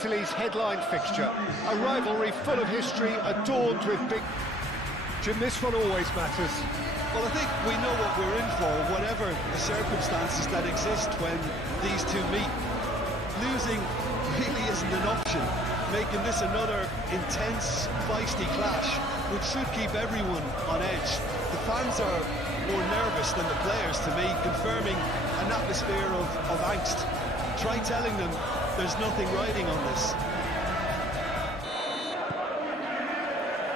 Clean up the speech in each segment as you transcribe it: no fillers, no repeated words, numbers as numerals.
Italy's headline fixture, a rivalry full of history, adorned with big... Jim, this one always matters. Well, I think we know what we're in for, whatever the circumstances that exist when these two meet. Losing really isn't an option, making this another intense, feisty clash, which should keep everyone on edge. The fans are more nervous than the players, to me, confirming an atmosphere of angst. Try telling them there's nothing riding on this.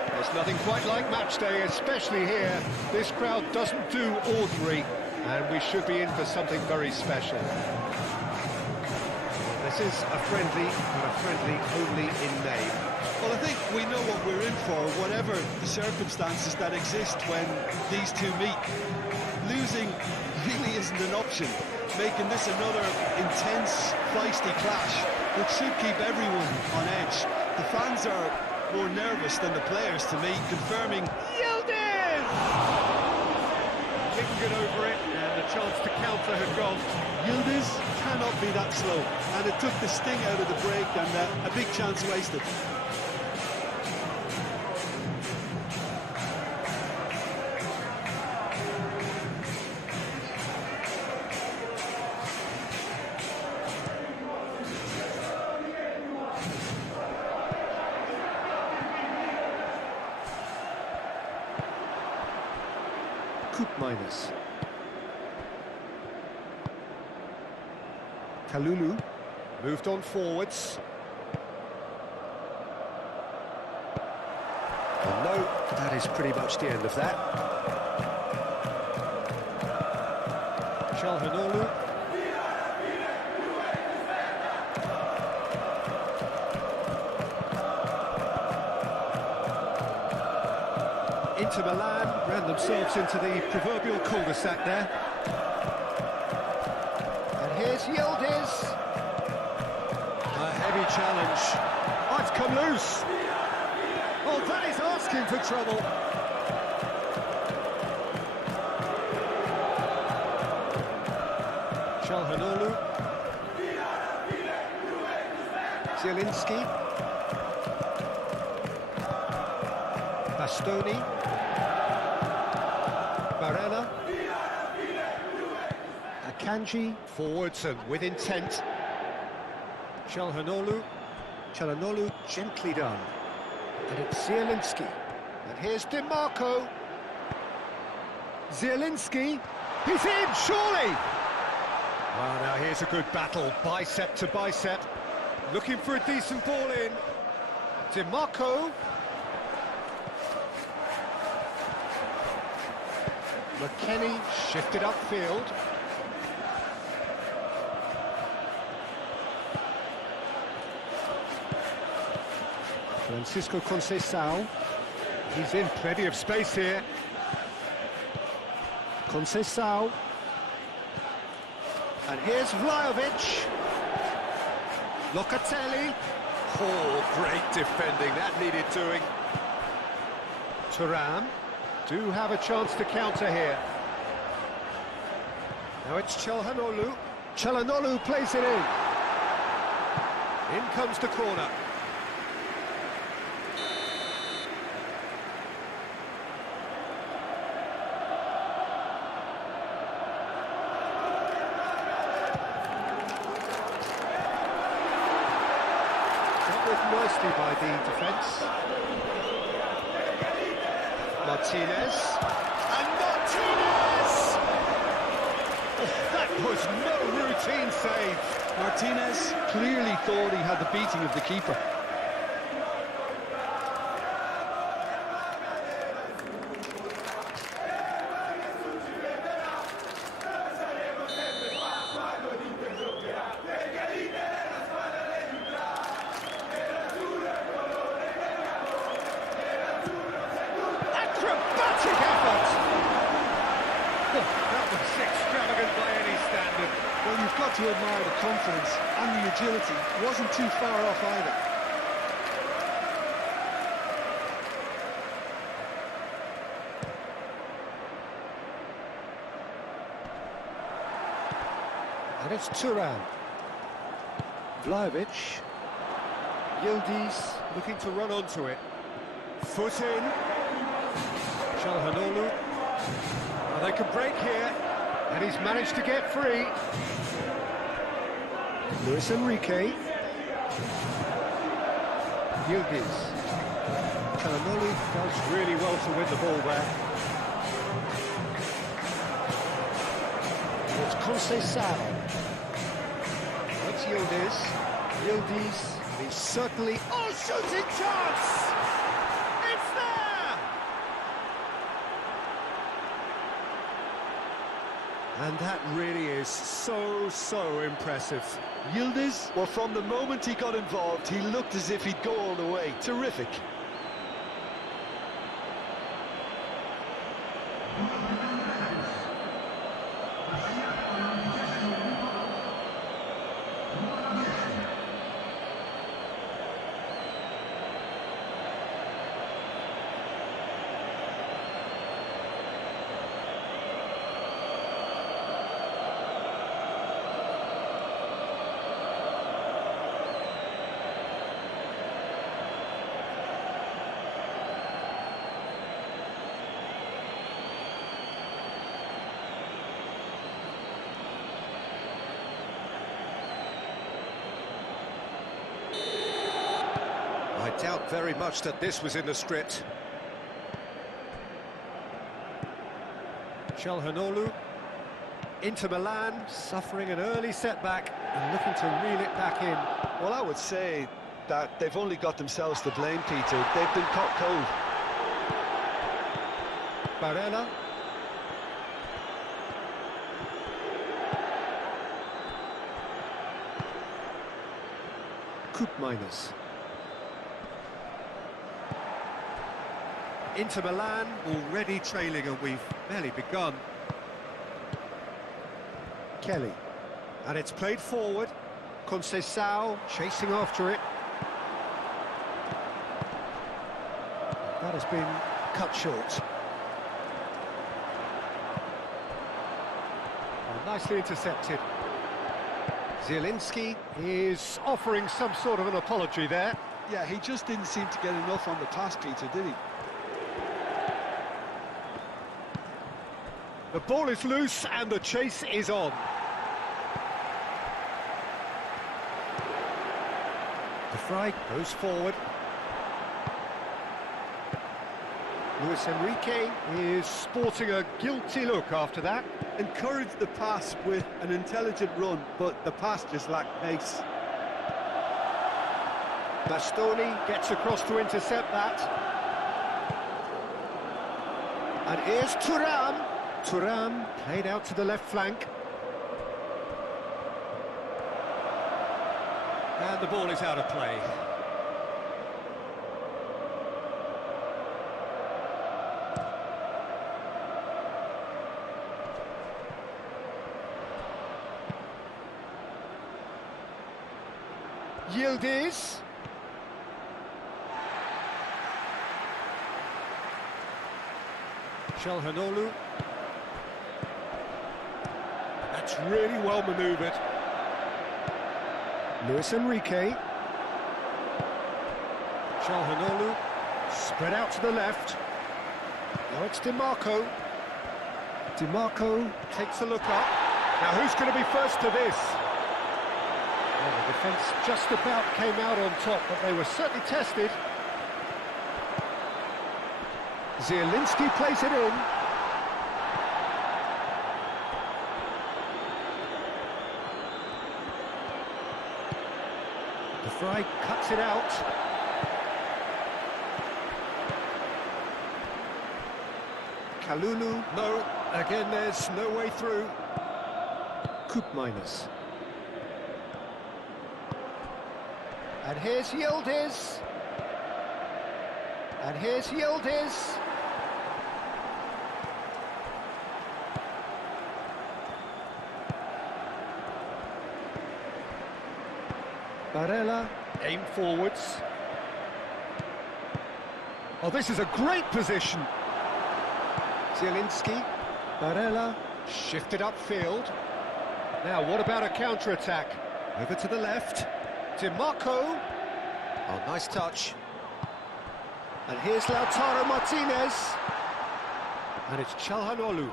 There's nothing quite like match day, especially here. This crowd doesn't do ordinary, and we should be in for something very special. This is a friendly, but a friendly only in name. Well, I think we know what we're in for, whatever the circumstances that exist when these two meet. Losing really isn't an option, making this another intense, feisty clash, which should keep everyone on edge. The fans are more nervous than the players, to me, confirming... Yildiz! Lingered over it, and the chance to counter had gone. Yildiz cannot be that slow, and it took the sting out of the break, and a big chance wasted. Minus. Kalulu moved on forwards. And no, that is pretty much the end of that. Calhanoglu. Inter Milan ran themselves into the proverbial cul-de-sac there. And here's Yildiz. A heavy challenge. Oh, it's come loose. Oh, that is asking for trouble. Calhanoglu. Zielinski. Bastoni. Barella. Akanji forwards and with intent. Calhanoglu. Calhanoglu gently done. And it's Zielinski. And here's DiMarco. Zielinski. He's in, surely! Well, now here's a good battle, bicep to bicep. Looking for a decent ball in. DiMarco. McKennie shifted upfield. Francisco Conceição. He's in, plenty of space here. Conceição. And here's Vlahovic. Locatelli. Oh, great defending, that needed doing. Thuram. Do have a chance to counter here. Now it's Calhanoglu. Calhanoglu plays it in. In comes the corner. Dealt with nicely by the defence. Martinez, and Martinez! Oh, that was no routine save. Martinez clearly thought he had the beating of the keeper. Well, you've got to admire the confidence and the agility. Wasn't too far off either. And it's Thuram. Vlahovic. Yildiz looking to run onto it. Foot in. Çalhanoğlu. Well, they can break here, and he's managed to get free. Luis Enrique. Yildiz. Çalhanoğlu does really well to win the ball there. It's Conceição. That's Yildiz. Yildiz. He's certainly... Oh, shooting chance! It's there! And that really is so impressive. Yildiz, well, from the moment he got involved, he looked as if he'd go all the way. Terrific. I doubt very much that this was in the script. Çalhanoğlu into Milan, suffering an early setback and looking to reel it back in. Well, I would say that they've only got themselves to blame, Peter. They've been caught cold. Barella. Koopmeiners. Into Milan, already trailing, and we've barely begun. Kelly. And it's played forward. Conceição chasing after it. That has been cut short. Oh, nicely intercepted. Zielinski is offering some sort of an apology there. Yeah, he just didn't seem to get enough on the pass, Peter, did he? The ball is loose and the chase is on. De Vrij goes forward. Luis Enrique is sporting a guilty look after that. Encouraged the pass with an intelligent run, but the pass just lacked pace. Bastoni gets across to intercept that. And here's Thuram. Thuram played out to the left flank. And the ball is out of play. Yildiz. Çalhanoğlu. That's really well manoeuvred. Luis Enrique. Çalhanoğlu. Spread out to the left. Now it's Di Marco. Di Marco takes a look up. Now who's going to be first to this? Well, the defence just about came out on top, but they were certainly tested. Zielinski plays it in. De Vrij cuts it out. Kalulu, no, again there's no way through. Koopmeiners. And here's Yildiz. And here's Yildiz. Barella, aim forwards. Oh, this is a great position. Zielinski, Barella, shifted upfield. Now, what about a counter-attack? Over to the left. Di Marco. Oh, nice touch. And here's Lautaro Martinez. And it's Çalhanoğlu.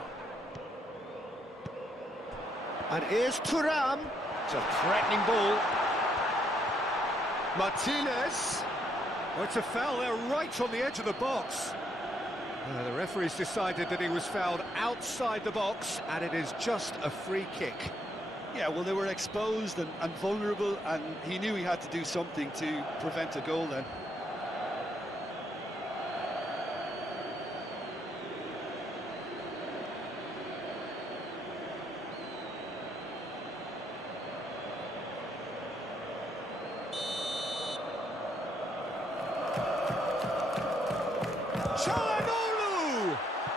And here's Thuram. It's a threatening ball. Martinez. Oh, it's a foul there right on the edge of the box. The referee's decided that he was fouled outside the box, and it is just a free kick. Yeah, well, they were exposed and vulnerable, and he knew he had to do something to prevent a goal then.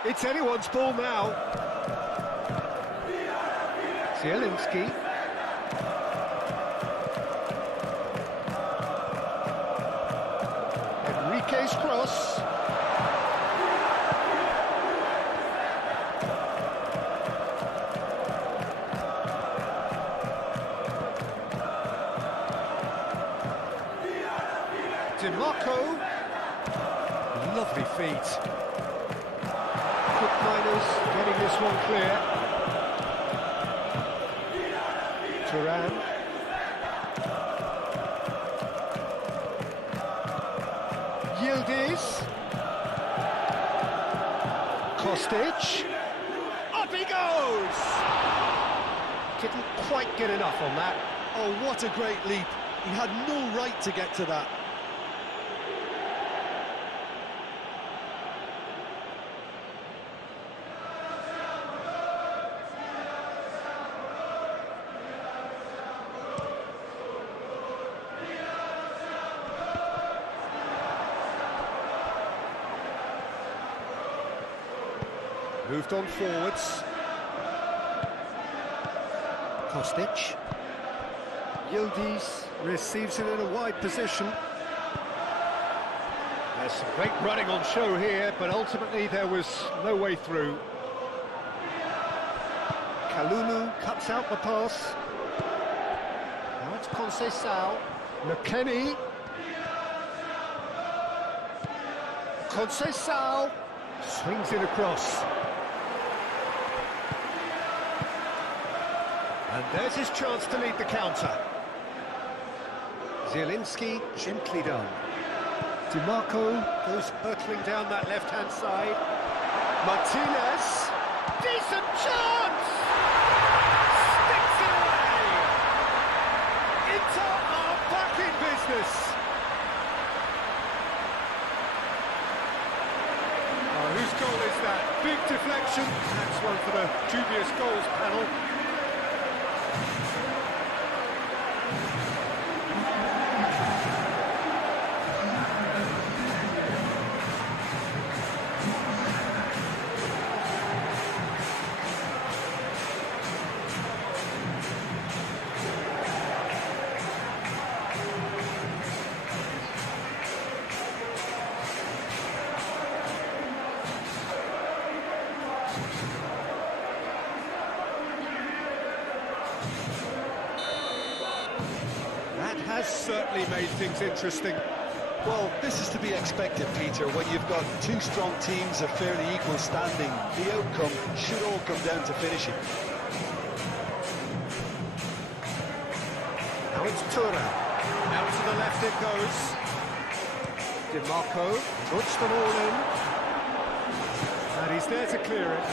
It's anyone's ball now. Zielinski. Enrique's cross. DiMarco. Lovely feet. Miners getting this one clear. Thuram. Yildiz. Kostic. Up he goes! Didn't quite get enough on that. Oh, what a great leap. He had no right to get to that. Moved on forwards. Kostic. Yildiz receives it in a wide position. There's some great running on show here, but ultimately there was no way through. Kalulu cuts out the pass. Now it's Conceição. McKennie. Conceição swings it across. And there's his chance to lead the counter. Zielinski, gently done. DiMarco goes hurtling down that left-hand side. Martinez, decent chance! Sticks it away! Inter are back in business. Oh, whose goal is that? Big deflection. That's one for the dubious goals panel. Has certainly made things interesting. Well, this is to be expected, Peter, when you've got two strong teams of fairly equal standing. The outcome should all come down to finishing. Now it's Thuram. Out to the left it goes. DiMarco puts them all in. And he's there to clear it.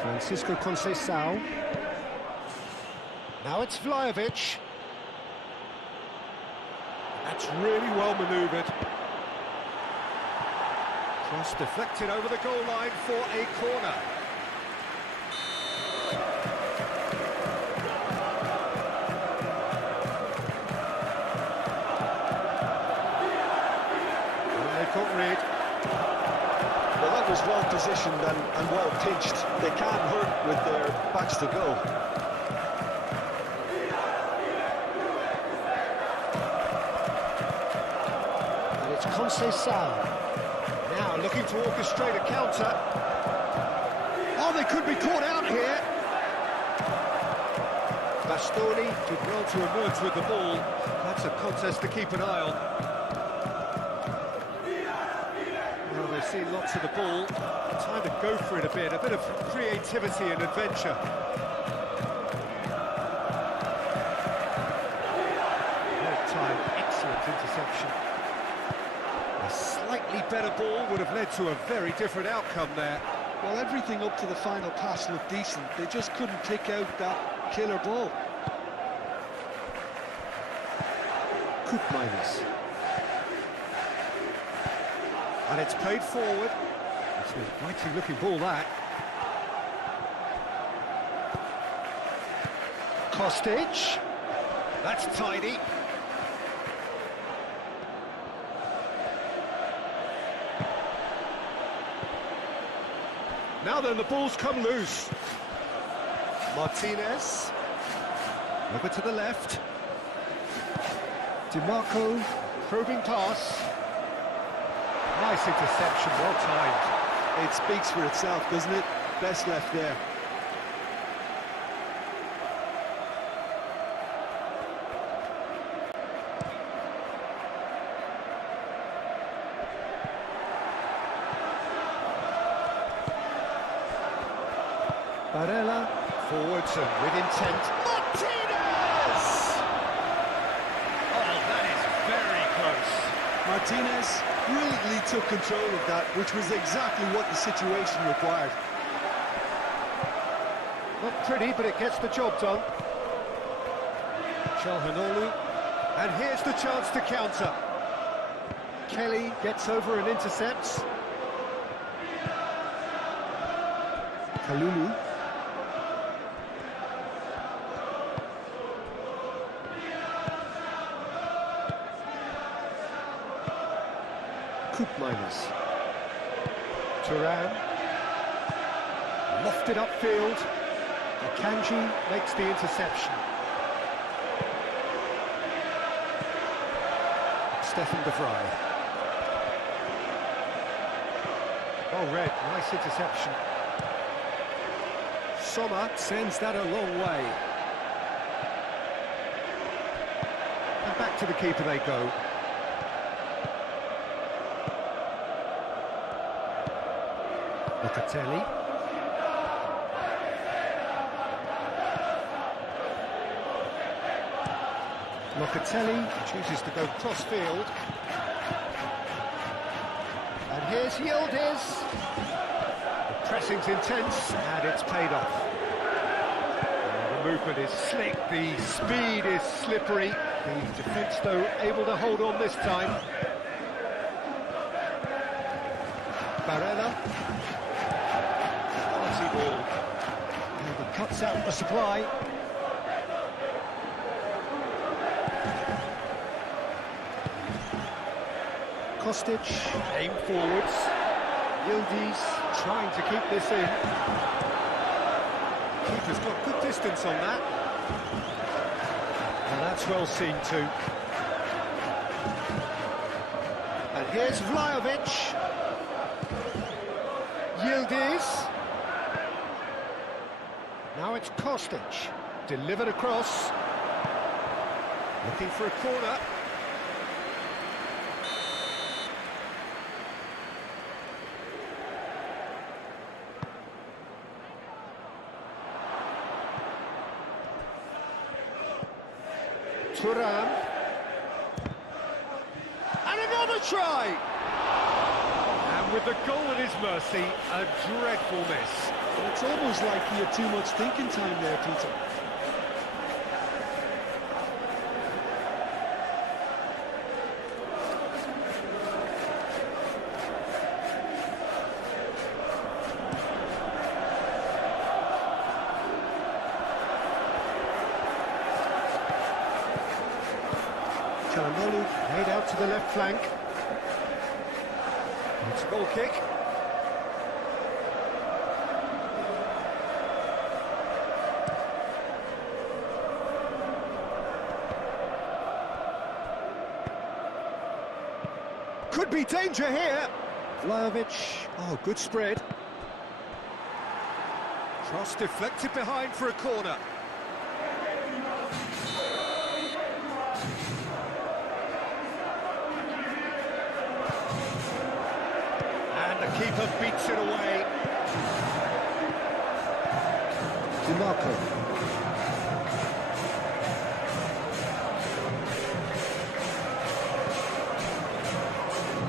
Francisco Conceição. Now it's Vlahovic. That's really well manoeuvred. Cross deflected over the goal line for a corner. And they can't read. Well, that was well positioned and well pitched. They can't hurt with their backs to goal. Conceição. Now looking to orchestrate a counter. Oh, they could be caught out here. Bastoni did well to emerge with the ball. That's a contest to keep an eye on. Well, they've seen lots of the ball. Time to go for it a bit of creativity and adventure. Great time, excellent interception. A slightly better ball would have led to a very different outcome there. Well, everything up to the final pass looked decent. They just couldn't pick out that killer ball. Good minus. And it's played forward. It's a mighty looking ball, that. Kostic. That's tidy. Now then, the ball's come loose. Martinez. Over to the left. DiMarco. Probing pass. Nice interception, well timed. It speaks for itself, doesn't it? Best left there. Barella, forwards and with intent. Martinez! Oh, that is very close. Martinez brilliantly took control of that, which was exactly what the situation required. Not pretty, but it gets the job done. Çalhanoğlu, and here's the chance to counter. Kelly gets over and intercepts. Kalulu. Minus. Turan. Lofted upfield. Akanji makes the interception. Stefan de Vrij. Well read, nice interception. Sommer sends that a long way. And back to the keeper they go. Locatelli. Locatelli chooses to go cross-field. And here's Yildiz. The pressing's intense, and it's paid off. And the movement is slick, the speed is slippery. The defence, though, able to hold on this time. Barella. Ball. And he cuts out the supply. Kostic, aim forwards. Yildiz trying to keep this in. Keeper's got good distance on that. And that's well seen too. And here's Vlahovic. Yildiz. Now it's Kostic, delivered across, looking for a corner. Turan. And another try! And with the goal at his mercy, a dreadful miss. It's almost like he had too much thinking time there, Peter. Çalhanoğlu made out to the left flank. It's a goal kick. Could be danger here. Vlahovic, oh, good spread. Cross deflected behind for a corner. Keeper beats it away. DiMarco.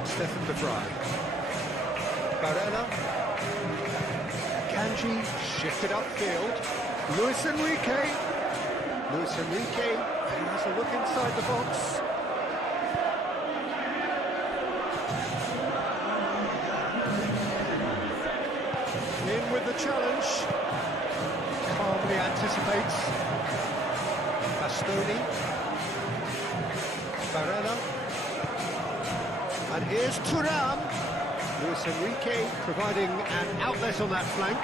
Stefan de Vrij. Barella. Kanji shifted upfield. Luis Enrique. Luis Enrique has a look inside the box. In with the challenge. Calmly anticipates. Bastoni. Barella. And here's Thuram. Luis Enrique providing an outlet on that flank.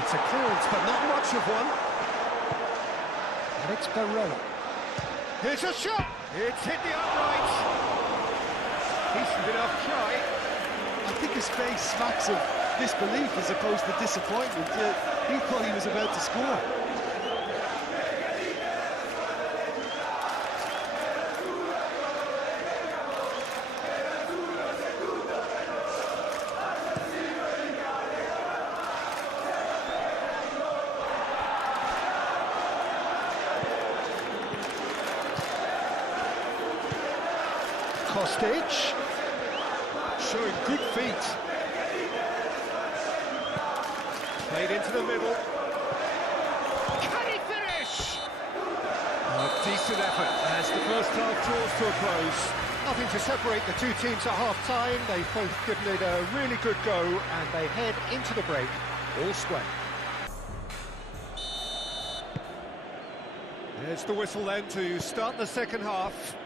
It's a clearance, but not much of one. And it's Barella. Here's a shot! It's hit the upright. Decent enough try. I think his face smacks of disbelief as opposed to disappointment. He thought he was about to score. Kostic, showing good feet. Played into the middle. Can he finish? A decent effort as the first half draws to a close. Nothing to separate the two teams at half-time. They've both given it a really good go, and they head into the break all square. There's the whistle then to start the second half.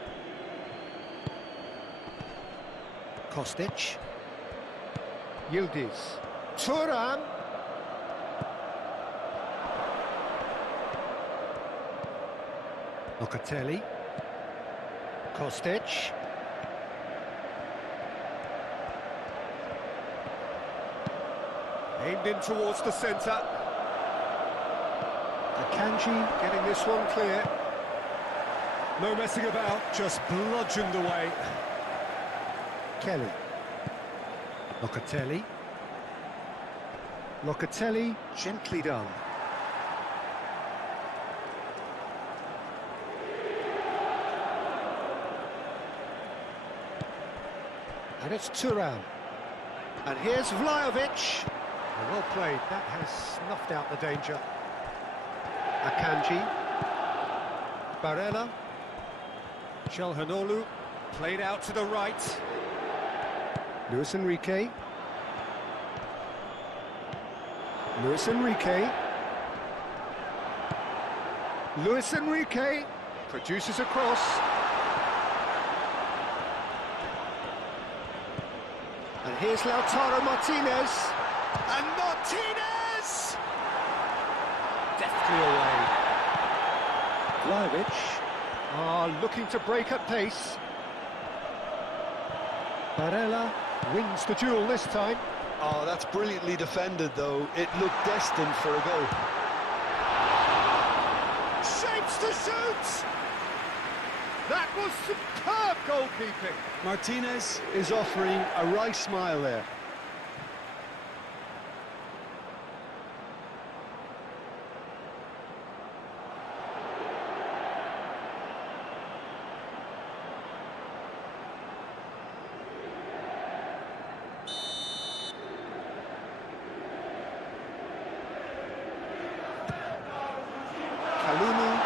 Kostic. Yildiz. Thuram. Locatelli. Kostic. Aimed in towards the centre. Akanji getting this one clear. No messing about, just bludgeoned away. Kelly. Locatelli. Locatelli, gently done. And it's Thuram. And here's Vlahovic. Well played, that has snuffed out the danger. Akanji. Barella. Çalhanoğlu, played out to the right. Luis Enrique. Luis Enrique. Luis Enrique produces a cross. And here's Lautaro Martinez. And Martinez! Deftly away. Vlahovic looking to break at pace. Barella wins the duel this time. Oh, that's brilliantly defended, though. It looked destined for a goal. Shapes to shoot! That was superb goalkeeping. Martinez is offering a wry smile there.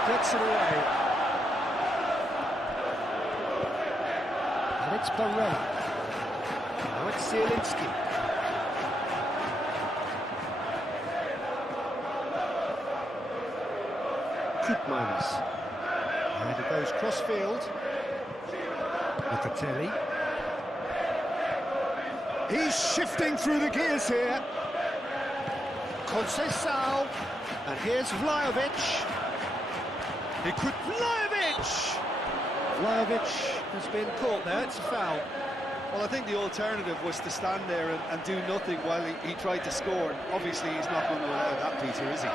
Gets it away. And it's Barella. Now it's Zielinski. Koopmeiners. And it goes cross-field. Locatelli. He's shifting through the gears here. Conceição. And here's Vlahovic. He could... Vlahovic has been caught there, it's a foul. Well, I think the alternative was to stand there and do nothing while he tried to score. Obviously, he's not going to allow that, Peter, is he?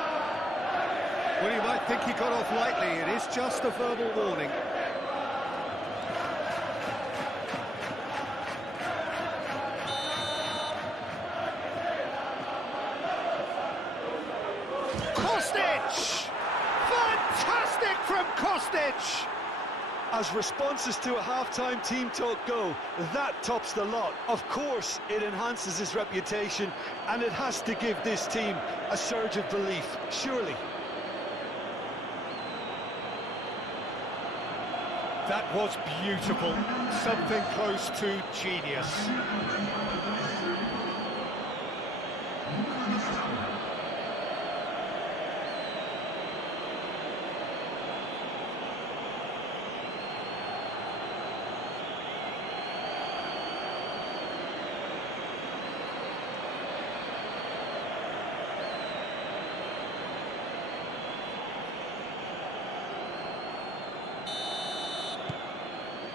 Well, you might think he got off lightly. It is just a verbal warning. Kostic! Fantastic from Kostic! As responses to a half-time team talk go, that tops the lot. Of course, it enhances his reputation, and it has to give this team a surge of belief, surely. That was beautiful. Something close to genius.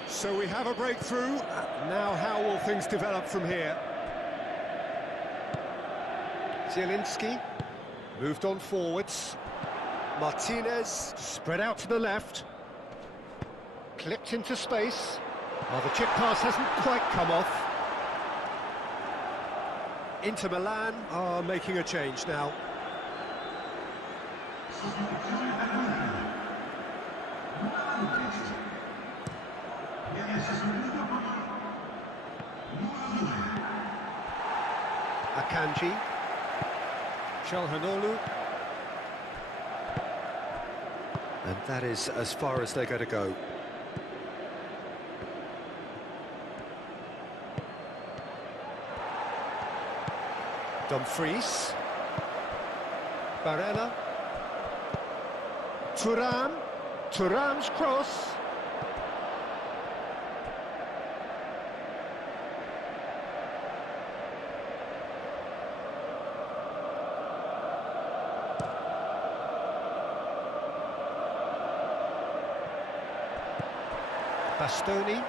So we have a breakthrough. Now how will things develop from here? Zielinski moved on forwards. Martinez spread out to the left. Clipped into space. Well, the chip pass hasn't quite come off. Inter Milan are making a change now. Akanji, Çalhanoğlu, and that is as far as they're going to go. Dumfries, Barella, Thuram's cross. Bastoni.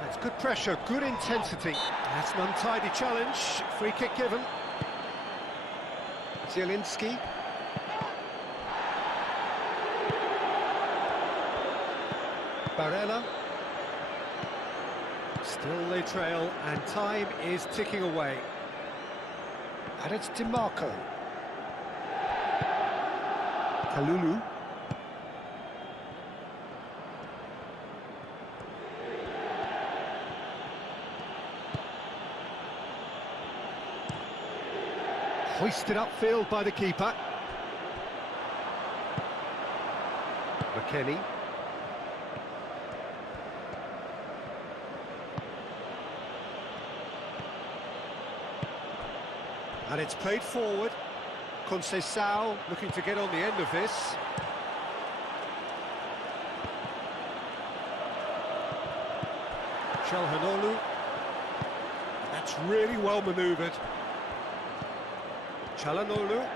That's good pressure, good intensity. That's an untidy challenge. Free kick given. Zielinski. Barella. Still they trail, and time is ticking away. And it's DiMarco. Kalulu. Hoisted upfield by the keeper. McKennie. And it's played forward. Conceição looking to get on the end of this. Çalhanoğlu. That's really well manoeuvred. Çalhanoğlu.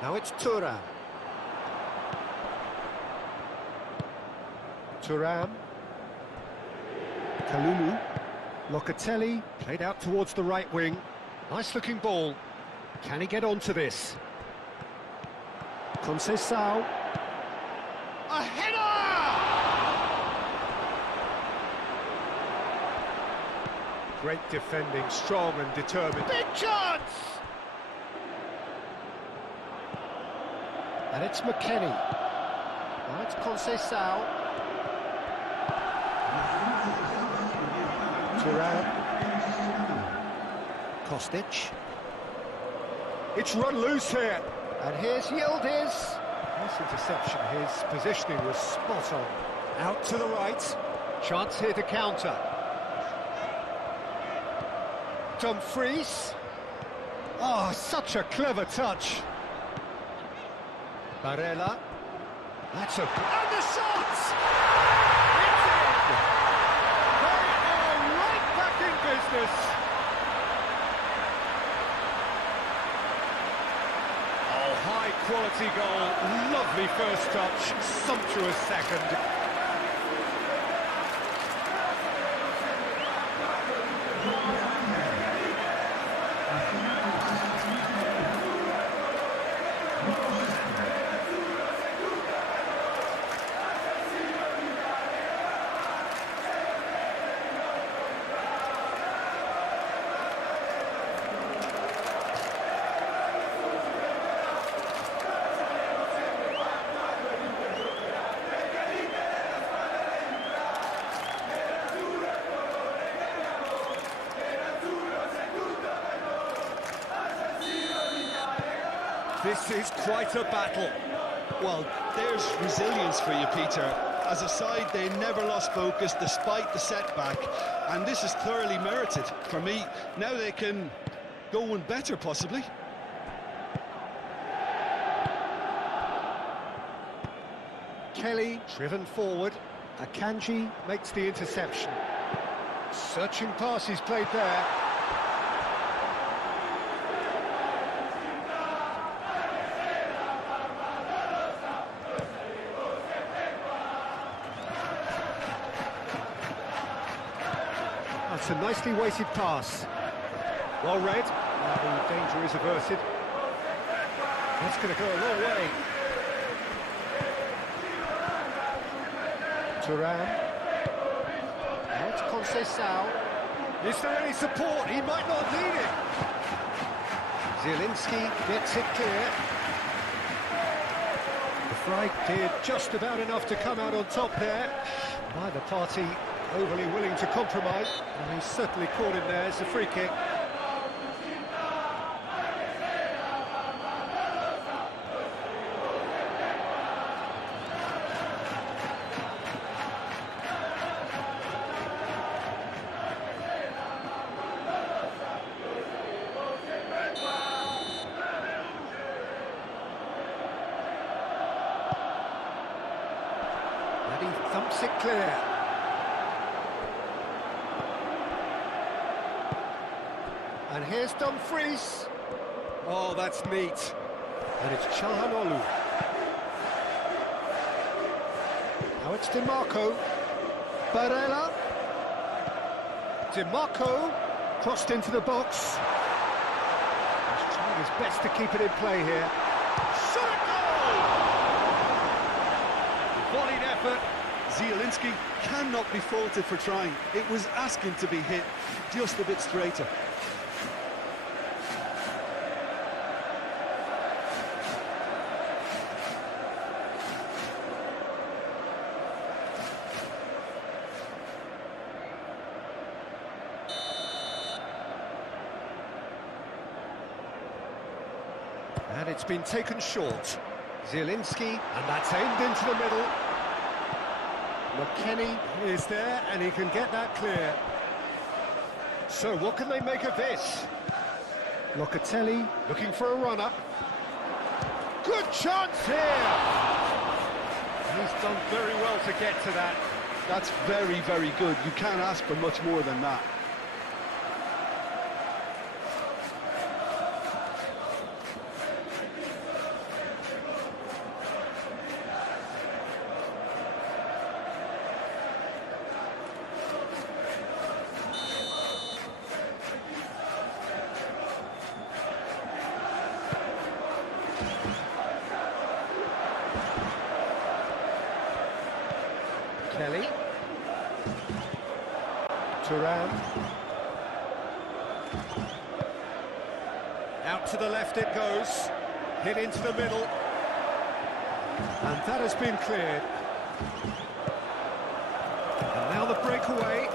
Now it's Thuram. Thuram. Kalulu. Locatelli played out towards the right wing. Nice looking ball. Can he get onto this? Conceição. A header! Great defending, strong and determined. Big chance! And it's McKennie. Now it's Conceição. Thuram. Kostic. It's run loose here. And here's Yildiz. Nice interception. His positioning was spot on. Out to the right. Chance here to counter. Dumfries. Oh, such a clever touch. Barella. That's a... And the shot! It's in! They are right back in business. Oh, high-quality goal. Lovely first touch. Sumptuous second. This is quite a battle. Well, there's resilience for you, Peter. As a side, they never lost focus despite the setback, and this is thoroughly merited for me. Now they can go one better, possibly. Kelly driven forward. Akanji makes the interception. Searching pass is played there. That's a nicely weighted pass. Well read. The danger is averted. That's going to go a long way. Thuram. Now it's Conceição. Is there any support? He might not need it. Zielinski gets it clear. The Frey did just about enough to come out on top there. Neither party overly willing to compromise, and he's certainly caught him there as a free kick. And he thumps it clear. And here's Dumfries. Oh, that's neat. And it's Çalhanoğlu. Now it's DiMarco. Barella. DiMarco. Crossed into the box. He's trying his best to keep it in play here. Shot a goal! Volleyed effort. Zielinski cannot be faulted for trying. It was asking to be hit just a bit straighter. And it's been taken short. Zielinski, and that's aimed into the middle. McKennie is there, and he can get that clear. So what can they make of this? Locatelli looking for a runner. Good chance here! He's done very well to get to that. That's very, very good. You can't ask for much more than that. Kelly. Thuram. Out to the left it goes. Hit into the middle. And that has been cleared. And now the breakaway.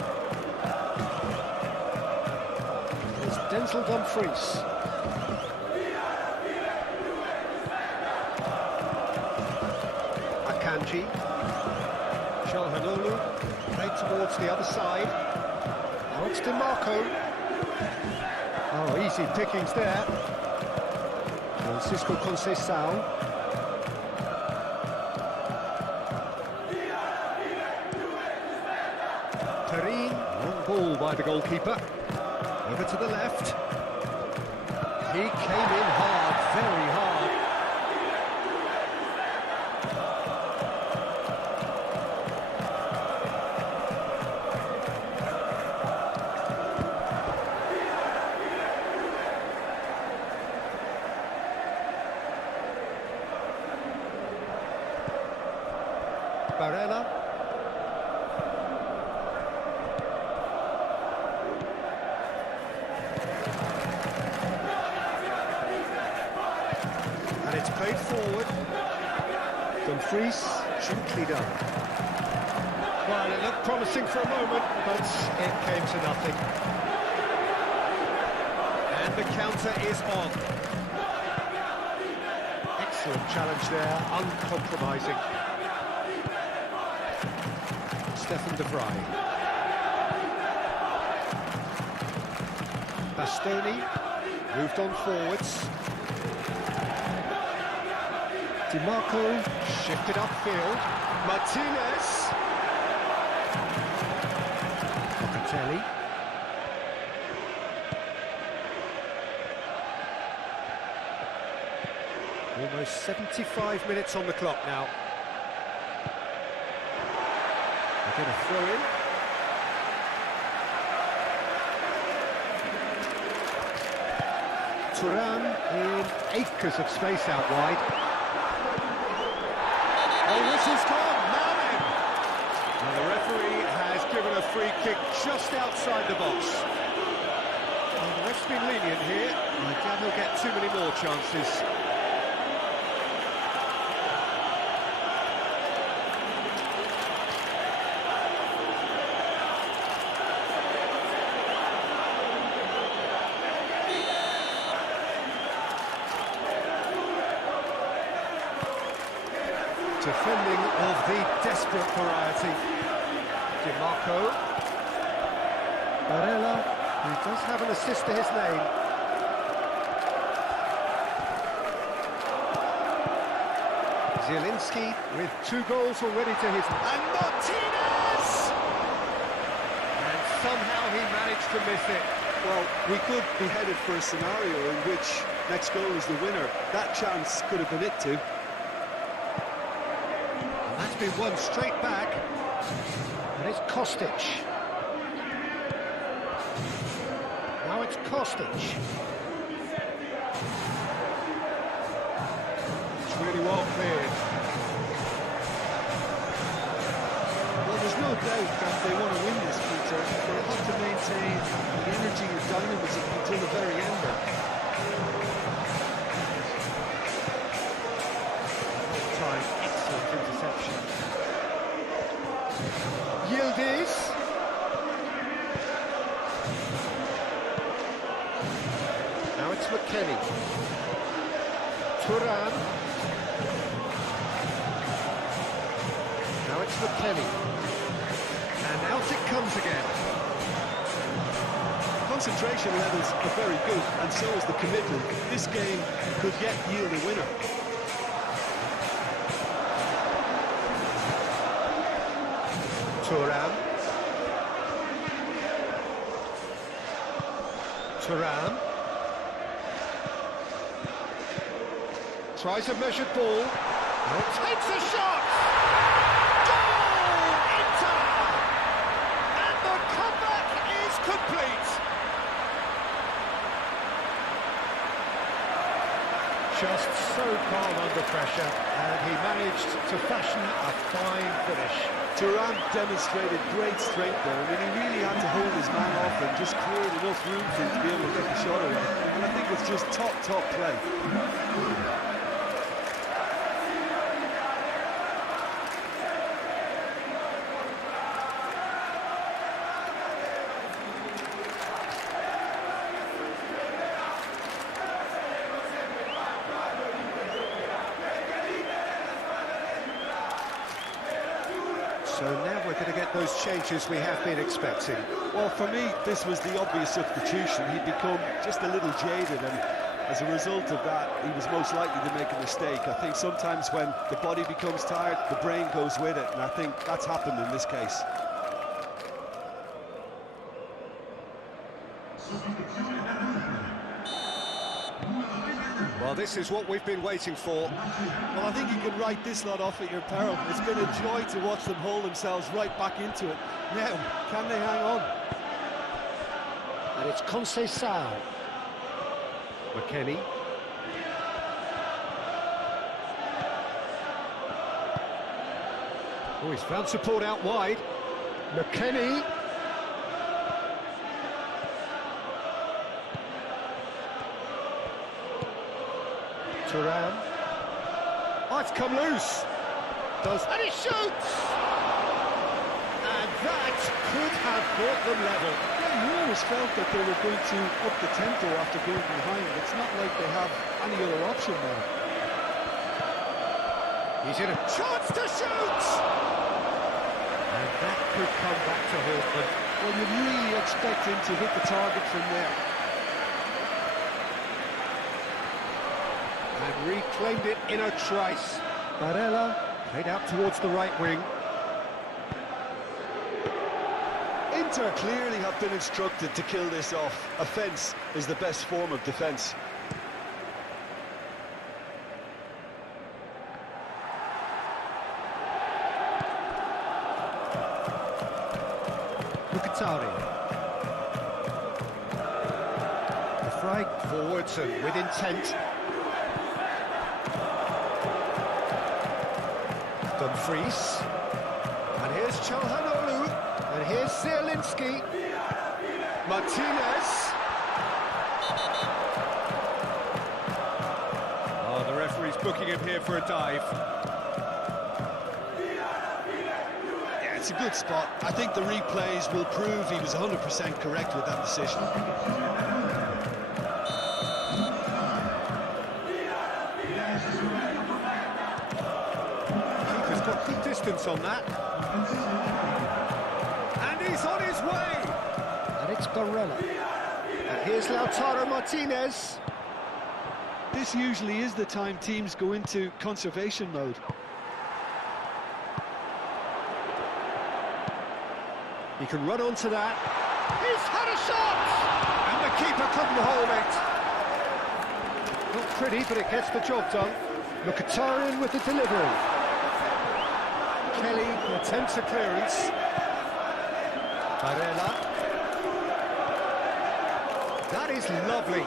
It's Denzel Dumfries. Akanji. Çalhanoğlu, played towards the other side. Now it's DiMarco. Oh, easy pickings there. Francisco Conceição. Perin, long ball by the goalkeeper. Over to the left. He came in hard, very hard. Barella. And it's played forward. Dumfries, gently done. Well, it looked promising for a moment, but it came to nothing. And the counter is on. Excellent challenge there, uncompromising. Stefan de Vrij. Bastoni, moved on forwards. DiMarco, shifted upfield. Martinez. Locatelli. Almost 75 minutes on the clock now. They're going to throw in. Thuram in acres of space out wide. Oh, whistle's gone, now then! And the referee has given a free kick just outside the box. Well, the ref's been lenient here. I doubt he'll get too many more chances. Defending of the desperate variety. DiMarco. Barella, who does have an assist to his name. Zielinski with 2 goals already to his... And Martinez! And somehow he managed to miss it. Well, we could be headed for a scenario in which next goal is the winner. That chance could have been it too. That's been won straight back, and it's Kostic. Now it's Kostic. It's really well cleared. Well, there's no doubt that they want to win this, Peter. They'll have to maintain the energy and dynamism until the very end there. Time, excellent interception. Yildiz. Now it's McKennie. Thuram. Now it's McKennie. And out it comes again. Concentration levels are very good, and so is the commitment. This game could yet yield a winner. Thuram. Tries a measured ball. Oh, takes a shot! Goal! Inter! And the comeback is complete! Just so calm under pressure, and he managed to fashion a fine finish. Thuram demonstrated great strength there. I mean, he really had to hold his man off and just create enough room for him to be able to get the shot away. And I think it's just top play. So now we're going to get those changes we have been expecting. Well, for me, this was the obvious substitution. He'd become just a little jaded, and as a result of that, he was most likely to make a mistake. I think sometimes when the body becomes tired, the brain goes with it, and I think that's happened in this case. Well, this is what we've been waiting for. Well, I think you can write this lot off at your peril. It's been a joy to watch them hold themselves right back into it. Now, can they hang on? And it's Conceição. McKennie. Oh, he's found support out wide. McKennie. Thuram. Oh, it's come loose. And he shoots! And that could have brought them level. Yeah, you always felt that they were going to up the tempo after going behind. It's not like they have any other option now. He's in a chance to shoot! And that could come back to haunt them. Well, you'd really expect him to hit the target from there. And reclaimed it in a trice. Barella played out towards the right wing. Inter clearly have been instructed to kill this off. Offence is the best form of defence. The fry forwards and with intent. Dumfries. And here's Çalhanoğlu. And here's Zielinski. Martinez. Oh, the referee's booking him here for a dive. It's a good spot. I think the replays will prove he was 100% correct with that decision. Keeper's got good distance on that. And he's on his way! And it's Barella. And here's Lautaro Martinez. This usually is the time teams go into conservation mode. He can run onto that. He's had a shot! And the keeper couldn't hold it. Not pretty, but it gets the job done. Mkhitaryan with the delivery. Kelly attempts a clearance. Barella. That is lovely.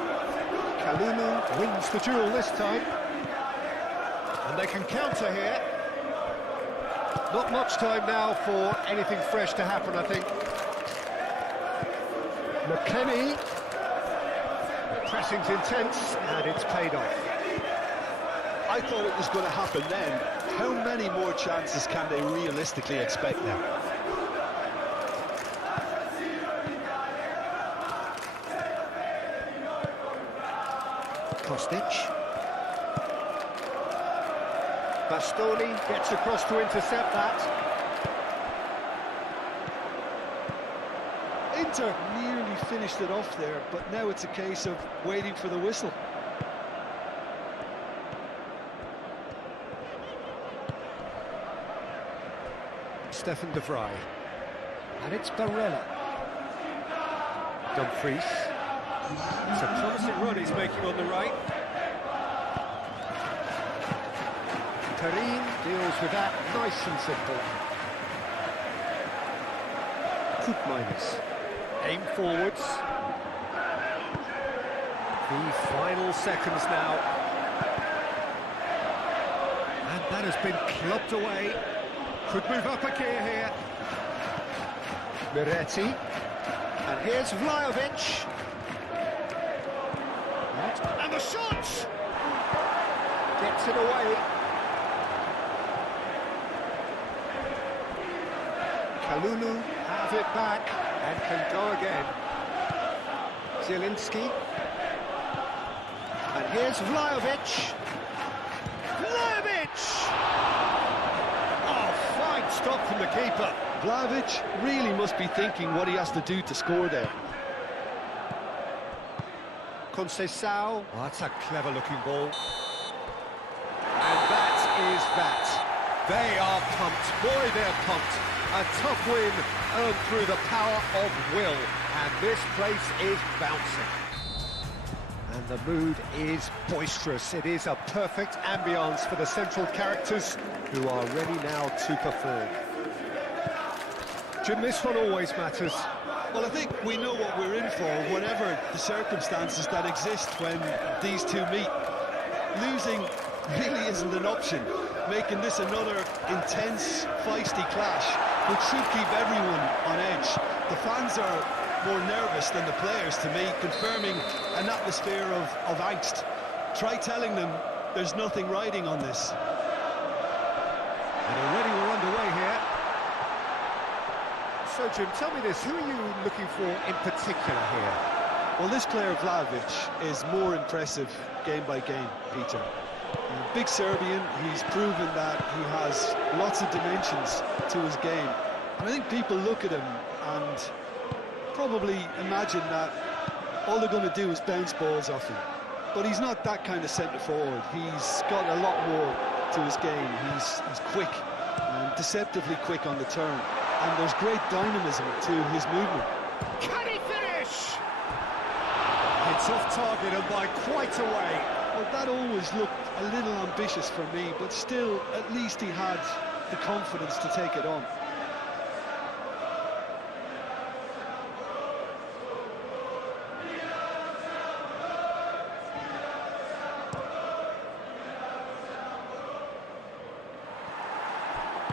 Kalulu wins the duel this time. And they can counter here. Not much time now for anything fresh to happen, I think. McKennie. The pressing's intense, and it's paid off. I thought it was going to happen then. How many more chances can they realistically expect now? Kostic. Bastoni gets across to intercept that. Inter nearly finished it off there, but now it's a case of waiting for the whistle. Stefan de Vrij. And it's Barella. Dumfries. It's a promising run he's making on the right. Karim deals with that nice and simple. Koopmeiners. Aim forwards. The final seconds now. And that has been clubbed away. Could move up a gear here. Miretti. And here's Vlahovic. And the shot! Gets it away. Kalulu has it back and can go again. Zielinski. And here's Vlahovic. Vlahovic! Oh, fine stop from the keeper. Vlahovic really must be thinking what he has to do to score there. Conceição. Oh, that's a clever-looking ball. And that is that. They are pumped. Boy, they're pumped. A tough win earned through the power of will. And this place is bouncing. And the mood is boisterous. It is a perfect ambience for the central characters who are ready now to perform. Jim, this one always matters. Well, I think we know what we're in for, whatever the circumstances that exist when these two meet. Losing really isn't an option, making this another intense, feisty clash, which should keep everyone on edge. The fans are more nervous than the players, to me, confirming an atmosphere of angst. Try telling them there's nothing riding on this. And already we're underway here. So, Jim, tell me this, who are you looking for in particular here? Well, this player, Vlahovic, is more impressive game by game, Peter. Big Serbian, he's proven that he has lots of dimensions to his game. And I think people look at him and probably imagine that all they're going to do is bounce balls off him. But he's not that kind of centre-forward. He's got a lot more to his game. He's quick, deceptively quick on the turn. And there's great dynamism to his movement. Can he finish? It's off target and by quite a way. Well, that always looked a little ambitious for me, but still, at least he had the confidence to take it on.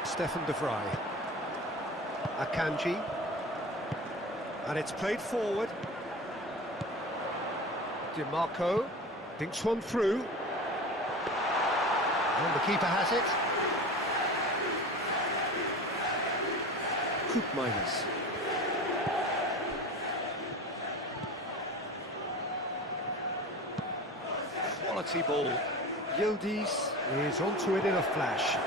Stefan de Vrij. Akanji. And it's played forward. DiMarco thinks one through. And the keeper has it. Koopmeiners. Quality ball. Yildiz is onto it in a flash.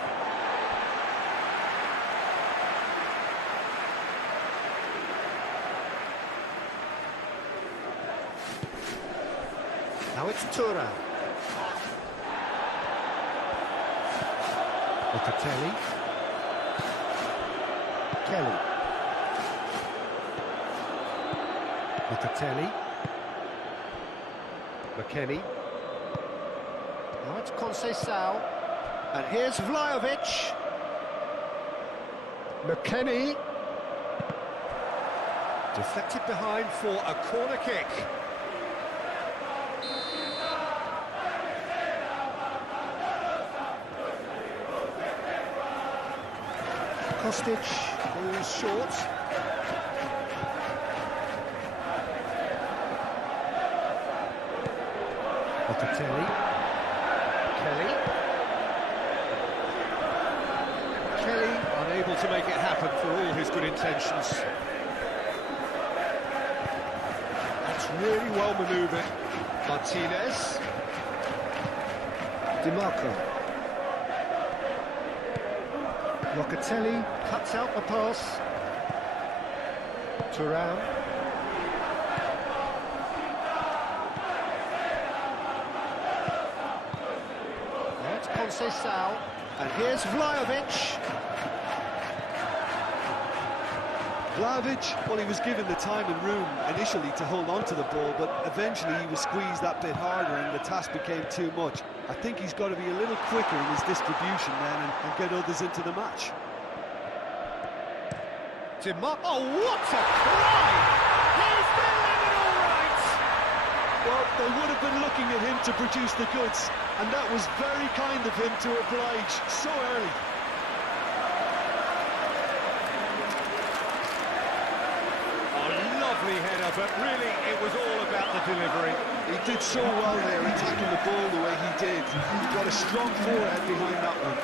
Now it's Thuram. Locatelli. Kelly. Locatelli. McKennie. Now it's Conceição. And here's Vlahovic. McKennie. Deflected behind for a corner kick. Kostic falls short. Locatelli. Kelly. Kelly unable to make it happen for all his good intentions. That's really well manoeuvred. Martinez. DiMarco. Locatelli cuts out the pass. Thuram. That's Conceição. And here's Vlahovic. Vlahovic, well, he was given the time and room initially to hold on to the ball, but eventually he was squeezed that bit harder and the task became too much. I think he's got to be a little quicker in his distribution then and get others into the match. Oh, what a try! He's doing it all right! Well, they would have been looking at him to produce the goods, and that was very kind of him to oblige so early. Lovely header, but really it was all about the delivery. He did so well there, attacking the ball the way he did. He got a strong forehead behind that one.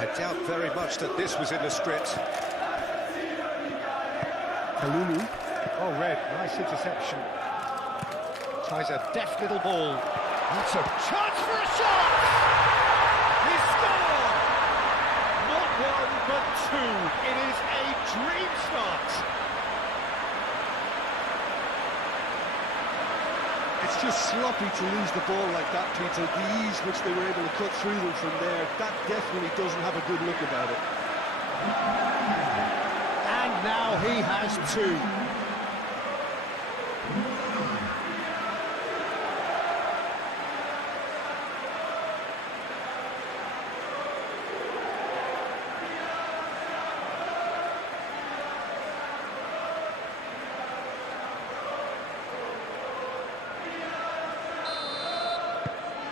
I doubt very much that this was in the script. Kalulu. Oh, red. Nice interception. Tries a deft little ball. That's a chance for a shot! He scored! Not one, but two. It is a dream start. It's just sloppy to lose the ball like that, Peter. The ease which they were able to cut through them from there, that definitely doesn't have a good look about it. And now he has two.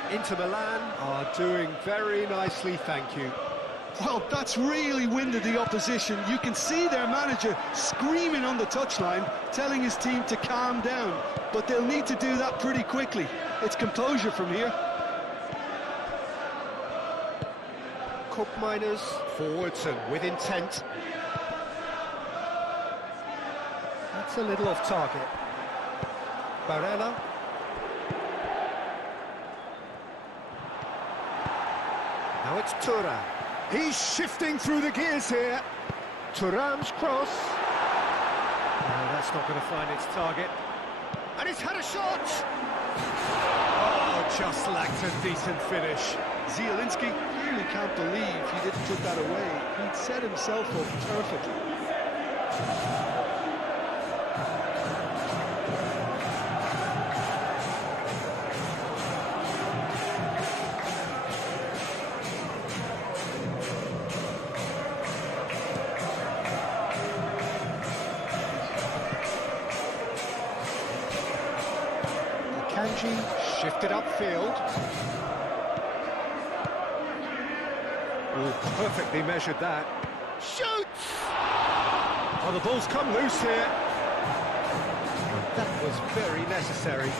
Inter Milan are doing very nicely, thank you. Well, that's really winded the opposition. You can see their manager screaming on the touchline, telling his team to calm down. But they'll need to do that pretty quickly. It's composure from here. Cup miners forwards and with intent. That's a little off target. Barella. Now it's Thuram. He's shifting through the gears here. Thuram's cross. No, that's not going to find its target. And he's had a shot! Oh, just lacked a decent finish. Zielinski really can't believe he didn't put that away. He'd set himself up perfectly. Kanji shifted upfield. Oh, perfectly measured that. Shoots! Oh, the ball's come loose here. That was very necessary.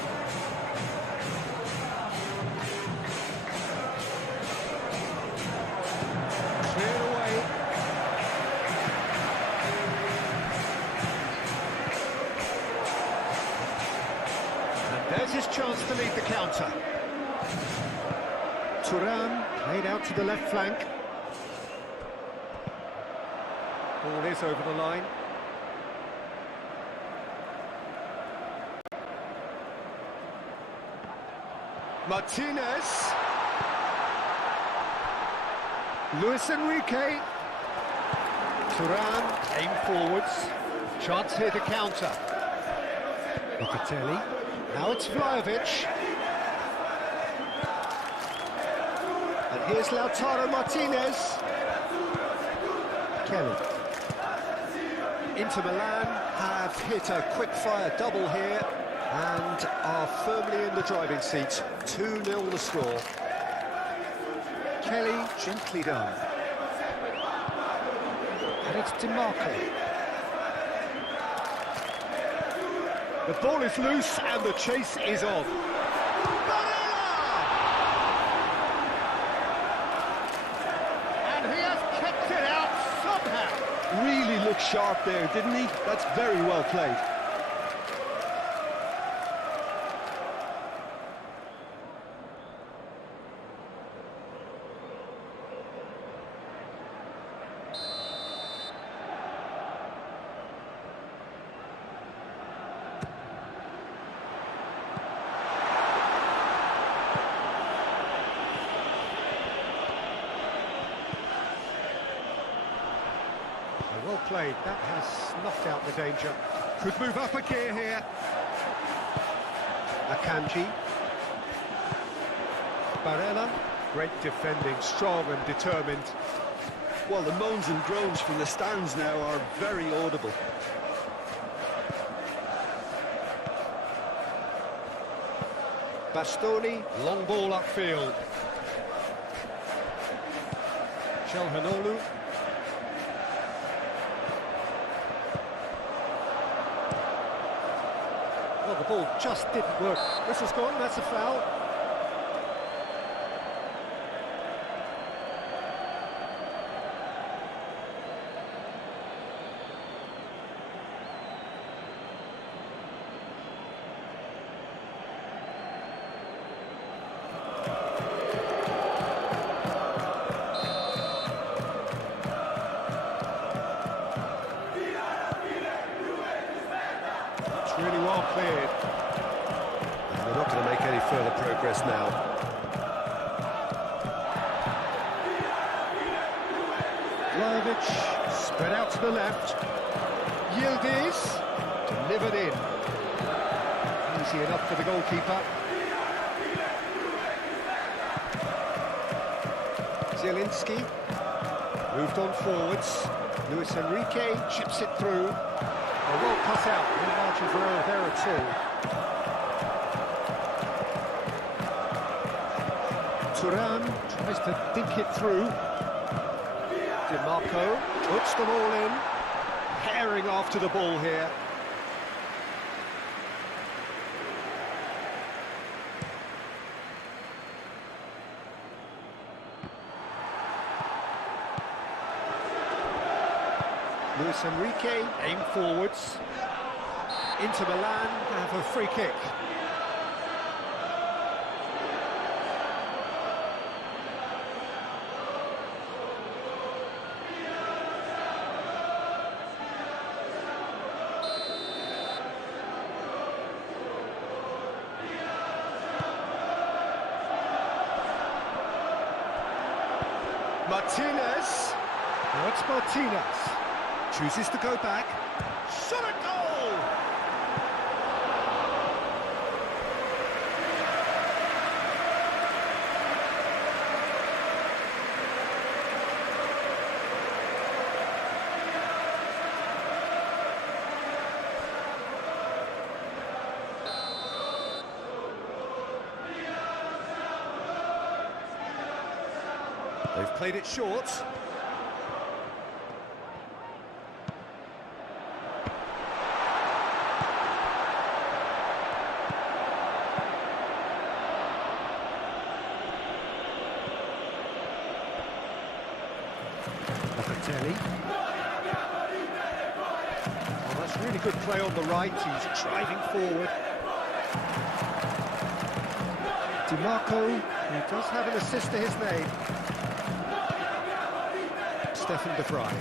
Cleared away. And there's his chance to lead the counter. Thuram played out to the left flank. Ball is over the line. Martinez. Luis Enrique. Thuram, aim forwards. Chance here to counter. Locatelli. Now it's Vlahovic. And here's Lautaro Martinez. Kelly. Inter Milan have hit a quick-fire double here and are firmly in the driving seat. 2-0 the score. Kelly gently done. And it's DiMarco. The ball is loose and the chase is on. And he has kept it out somehow. Really looked sharp there, didn't he? That's very well played. Well played, that has snuffed out the danger. Could move up a gear here. Akanji. Barella. Great defending, strong and determined. Well, the moans and groans from the stands now are very audible. Bastoni, long ball upfield. Calhanoglu. Well, the ball just didn't work. Whistle's gone, that's a foul. Really well cleared. And they're not going to make any further progress now. Vlahovic spread out to the left. Yildiz delivered in. Easy enough for the goalkeeper. Zielinski moved on forwards. Luis Enrique chips it through. A well cut out, no margin for error there at all. Thuram tries to dink it through. DiMarco puts them all in, herring after the ball here. Luis Enrique aim forwards. Inter Milan have a free kick. Martinez. Now it's Martinez. Chooses to go back. Shot a goal! They've played it short. Oh, that's really good play on the right. He's driving forward. DiMarco, who does have an assist to his name. Stefan de Vrij.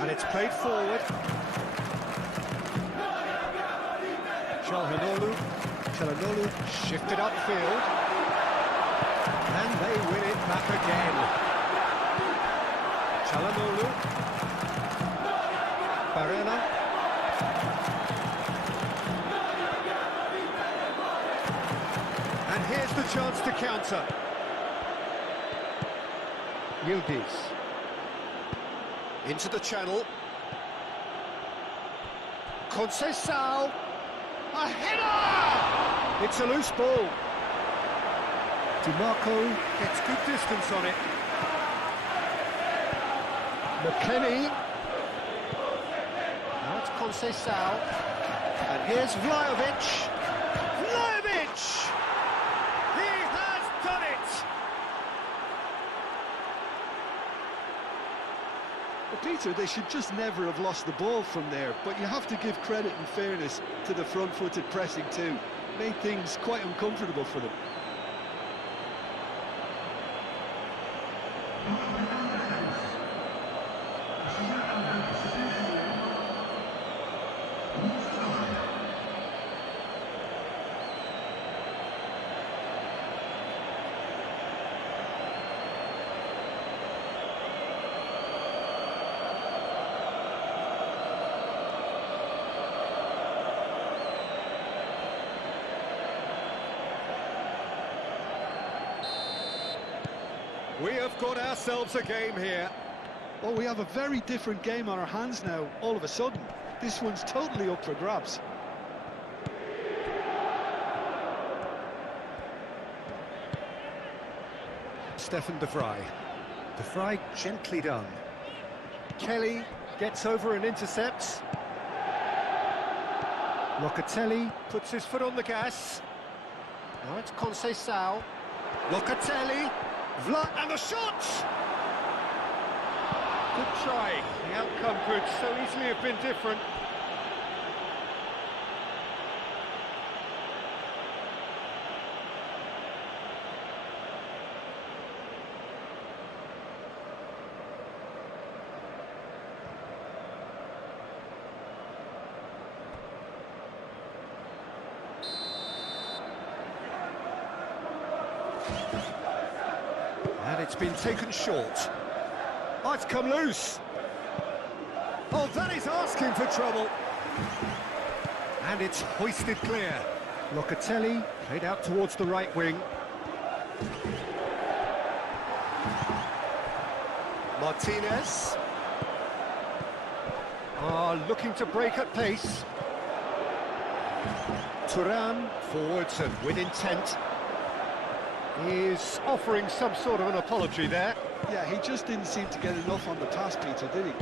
And it's played forward. Çalhanoğlu shifted upfield. And they win it back again. Çalhanoğlu. Barella. And here's the chance to counter. Yildiz. Into the channel. Conceição. A header! It's a loose ball. DiMarco gets good distance on it. McKennie. Now it's Conceição. And here's Vlahovic. Vlahovic! He has done it! Well, Peter, they should just never have lost the ball from there, but you have to give credit and fairness to the front-footed pressing too. Made things quite uncomfortable for them. We have got ourselves a game here. Well, we have a very different game on our hands now, all of a sudden. This one's totally up for grabs. Stefan de Vrij. De Vrij gently done. Kelly gets over and intercepts. Locatelli puts his foot on the gas. Now it's Conceição. Locatelli. And the shot! Good try. The outcome could so easily have been different. And it's been taken short. Oh, it's come loose. Oh, that is asking for trouble. And it's hoisted clear. Locatelli played out towards the right wing. Martinez. Looking to break at pace. Thuram forwards and with intent. He is offering some sort of an apology there. Yeah, he just didn't seem to get enough on the pass, Peter, did he?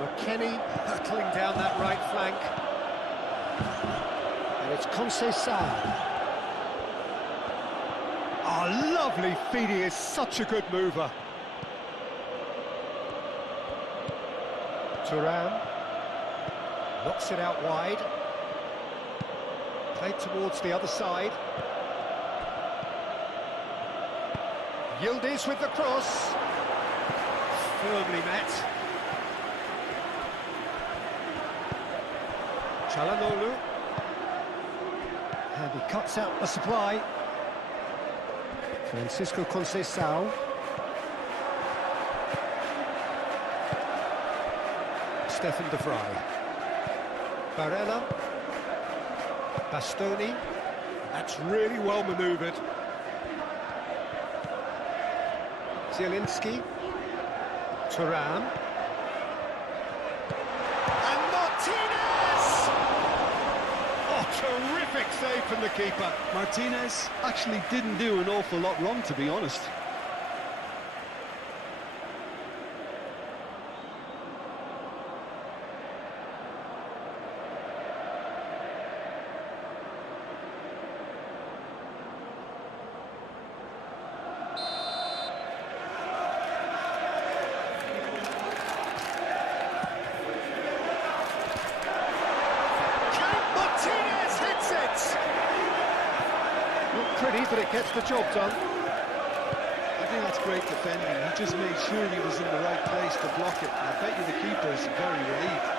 McKennie hurtling down that right flank. And it's Conceição. Oh, lovely feed, he is such a good mover. Thuram knocks it out wide. Played towards the other side. Yildiz with the cross. Firmly met. Çalhanoğlu. And he cuts out the supply. Francisco Conceição. Stefan de Vrij. Barella. Bastoni. That's really well manoeuvred. Zielinski. Thuram. And Martinez! Oh, terrific save from the keeper. Martinez actually didn't do an awful lot wrong, to be honest. Pretty, but it gets the job done. I think that's great defending. He just made sure he was in the right place to block it. I bet you the keeper's very relieved.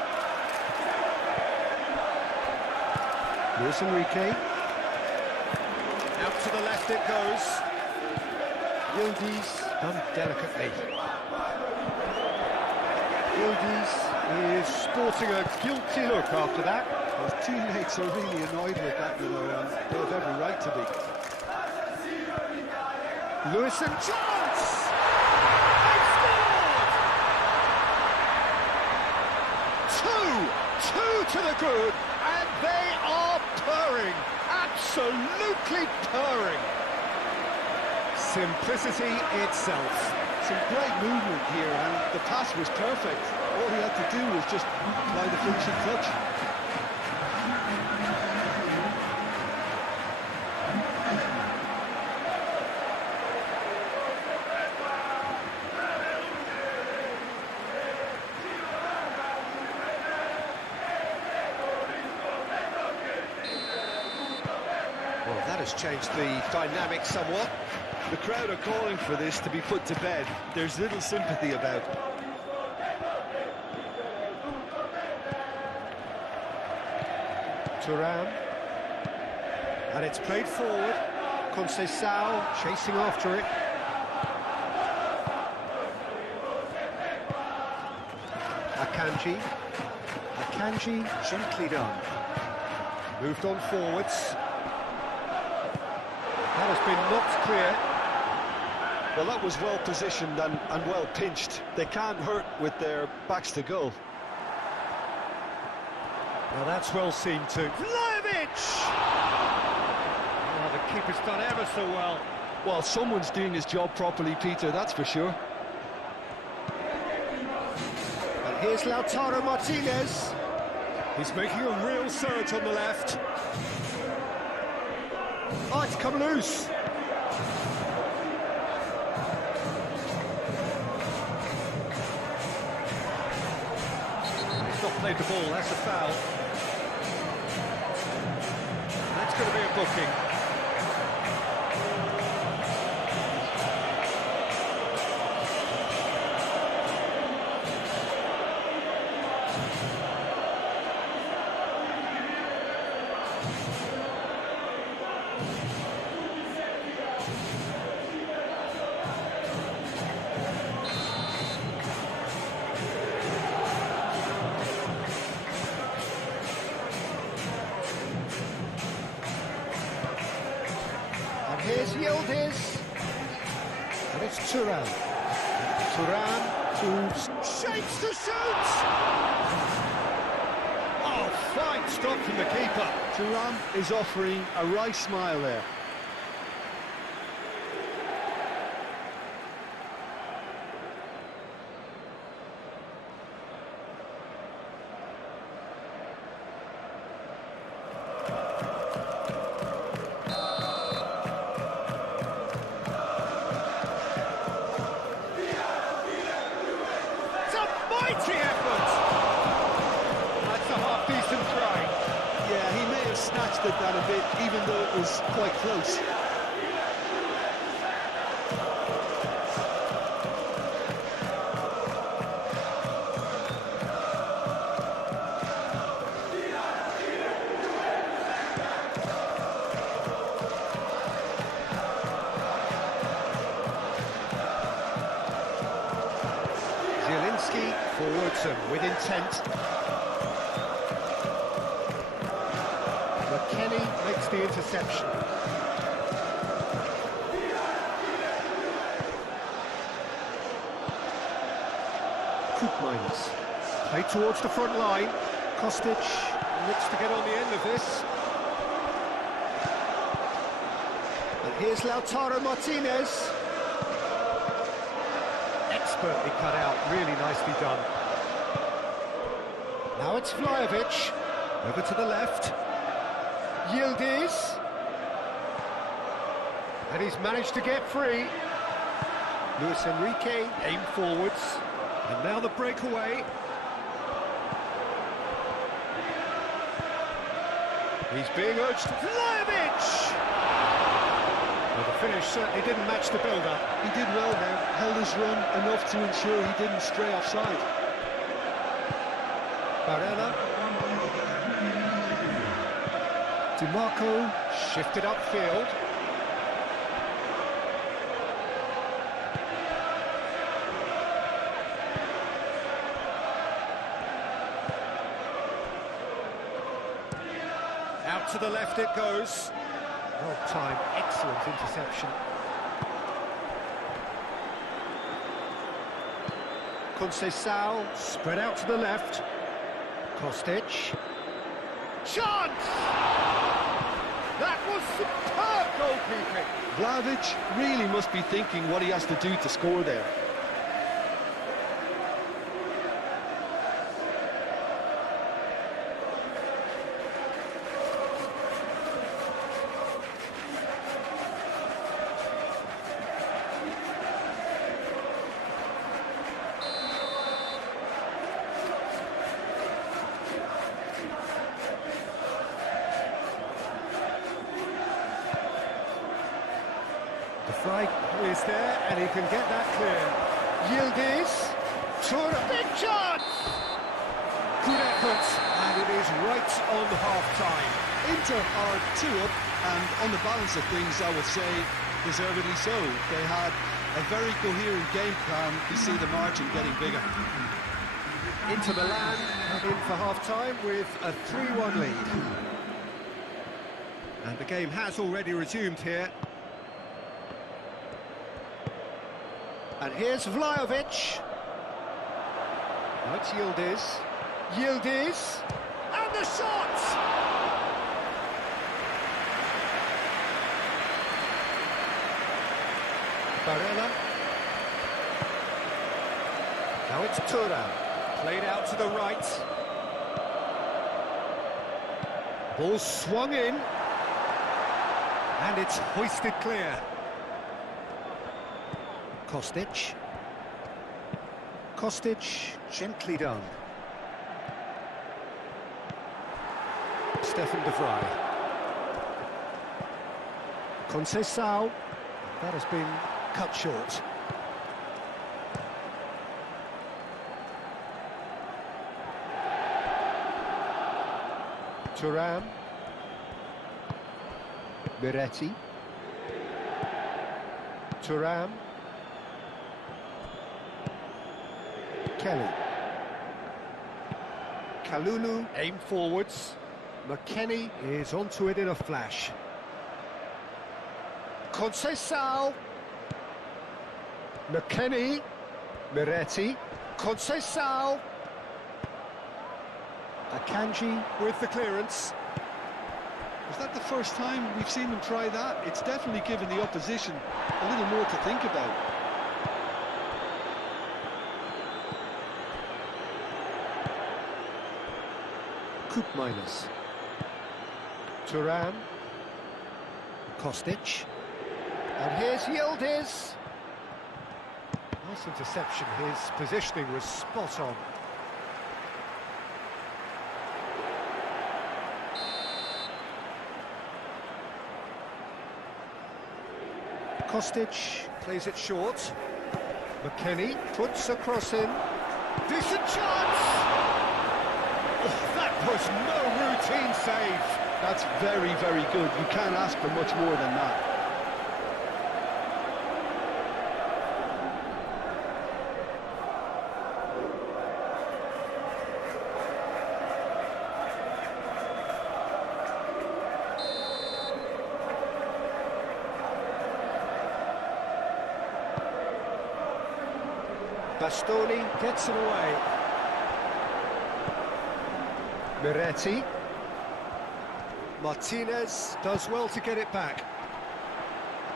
Luis Enrique. Out to the left it goes. Yildiz done delicately. Yildiz is sporting a guilty look after that. His teammates are really annoyed with that, you know, and they have every right to be. Lewis and chance! They've scored! Two to the good, and they are purring, absolutely purring. Simplicity itself. Some great movement here, and the pass was perfect. All he had to do was just apply the finishing touch. Well, that has changed the dynamic somewhat. The crowd are calling for this to be put to bed. There's little sympathy about it. Thuram. And it's played forward. Conceição chasing after it. Akanji. Akanji gently done. Moved on forwards. That has been knocked clear. Well, that was well positioned and well pinched. They can't hurt with their backs to goal. Well, that's well seen too. Vlahovic! Oh, the keeper's done ever so well. Well, someone's doing his job properly, Peter, that's for sure. And here's Lautaro Martinez. He's making a real surge on the left. Oh, it's come loose. He's not played the ball, that's a foul. That's going to be a booking. Here's Yildiz. And it's Thuram. Thuram to shapes to shoot! Oh, fine stop from the keeper. Thuram is offering a right smile there. snatched at that a bit, even though it was quite close. Forwards and with intent. McKennie makes the interception. Koopmeiners. Play towards the front line. Kostic looks to get on the end of this. And here's Lautaro Martinez. Expertly cut out, really nicely done. Now it's Vlahovic, over to the left. Yildiz. And he's managed to get free. Luis Enrique aim forwards. And now the breakaway. He's being urged. Vlahovic! Well, the finish certainly didn't match the build-up. He did well there, held his run enough to ensure he didn't stray offside. Barella. DiMarco shifted upfield. Out to the left it goes. Well timed, excellent interception. Conceição spread out to the left. Kostic. Chance! That was superb goalkeeping. Vlahovic really must be thinking what he has to do to score there. The flag is there, and he can get that clear. Yildiz, Tura, big chance! Good effort, and it is right on half-time. Inter are 2 up, and on the balance of things, I would say, deservedly so. They had a very coherent game plan. You see the margin getting bigger. Inter Milan in for half-time with a 3-1 lead. And the game has already resumed here. And here's Vlahovic. Now it's Yildiz. Yildiz. And the shot! Barella. Now it's Thuram. Played out to the right. Ball swung in. And it's hoisted clear. Kostic. Kostic, gently done. Stefan de Vrij. Conceição. That has been cut short. Thuram. Miretti. Thuram. Kelly. Kalulu aim forwards. McKennie is onto it in a flash. Conceição. McKennie. Miretti. Conceição. Akanji with the clearance. Is that the first time we've seen them try that? It's definitely given the opposition a little more to think about. Koopmeiners. Thuram. Kostic. And here's Yildiz. Nice interception. His positioning was spot on. Kostic plays it short. McKennie puts a cross in. Decent chance! Oh, that was no routine save. That's very, very good. You can't ask for much more than that. Bastoni gets it away. Miretti. Martinez does well to get it back.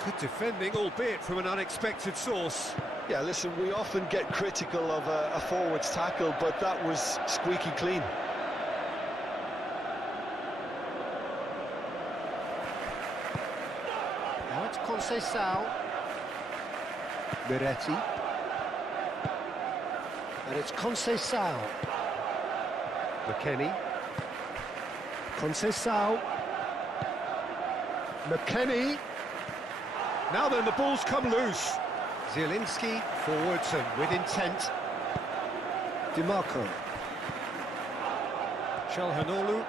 Good defending, albeit from an unexpected source. Yeah, listen, we often get critical of a forward's tackle, but that was squeaky clean. Now it's Conceição. Miretti. And it's Conceição. McKennie. Conceição. McKennie. Now then, the ball's come loose. Zielinski forwards and with intent. DiMarco. Çalhanoğlu.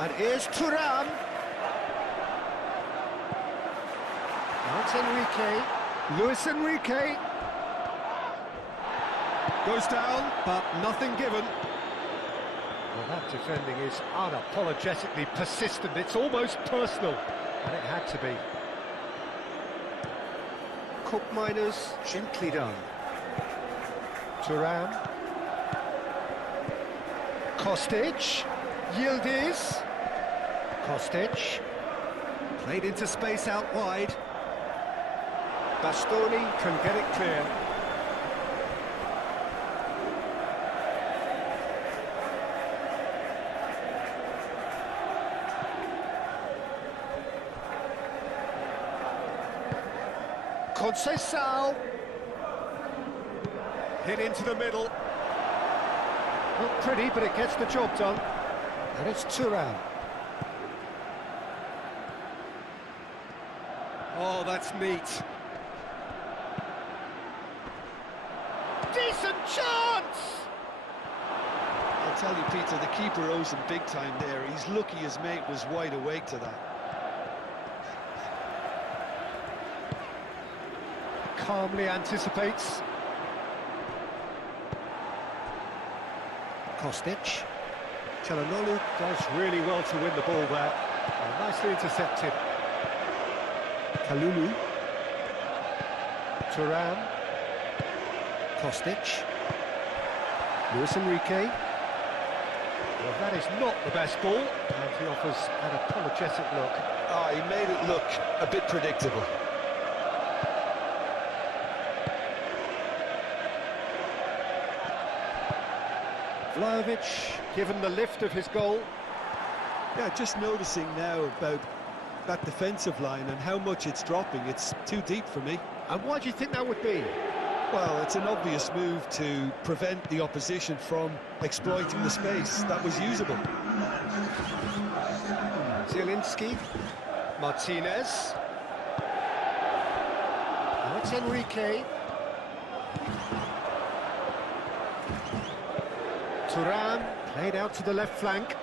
And here's Thuram. Now it's Enrique. Luis Enrique. Goes down, but nothing given. Well, that defending is unapologetically persistent. It's almost personal, and it had to be. Cook Miners, gently done. Thuram. Kostic. Yildiz. Kostic. Played into space out wide. Bastoni can get it clear. Conceição. Hit into the middle. Not pretty, but it gets the job done. And it's Thuram. Oh, that's neat. Decent chance! I'll tell you, Peter, the keeper owes him big time there. He's lucky his mate was wide awake to that. Calmly anticipates. Kostic. Çalhanoğlu does really well to win the ball there. Oh, nicely intercepted. Kalulu. Thuram. Kostic. Luis Enrique. Well, that is not the best ball, and he offers an apologetic look. Ah, he made it look a bit predictable. Vlahovic, given the lift of his goal. Yeah, just noticing now about that defensive line and how much it's dropping. It's too deep for me. And why do you think that would be? Well, it's an obvious move to prevent the opposition from exploiting the space that was usable. Zielinski. Martinez. Now it's Enrique. Thuram, played out to the left flank.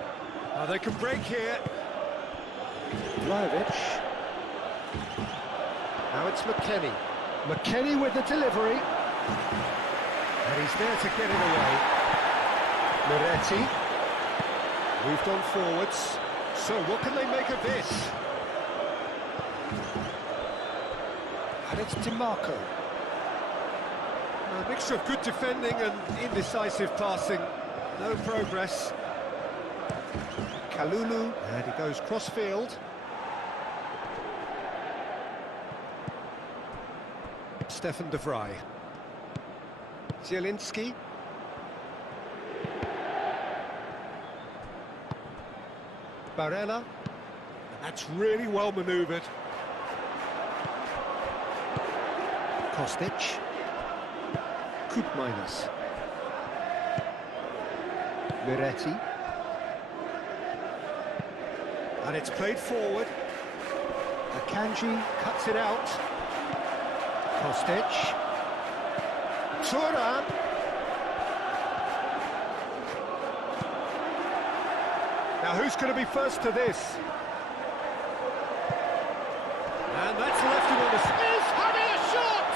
Oh, they can break here. Vlahovic. Now it's McKennie. McKennie with the delivery. And he's there to get it away. Miretti. Moved on forwards. So what can they make of this? And it's DiMarco. A mixture of good defending and indecisive passing. No progress. Kalulu, and he goes cross-field. Stefan de Vrij. Zielinski. Barella. And that's really well manoeuvred. Kostic. Koopmeiners. Miretti. And it's played forward. Akanji cuts it out. Kostic. Thuram. Now who's going to be first to this? And that's left him on the... He's having a shot!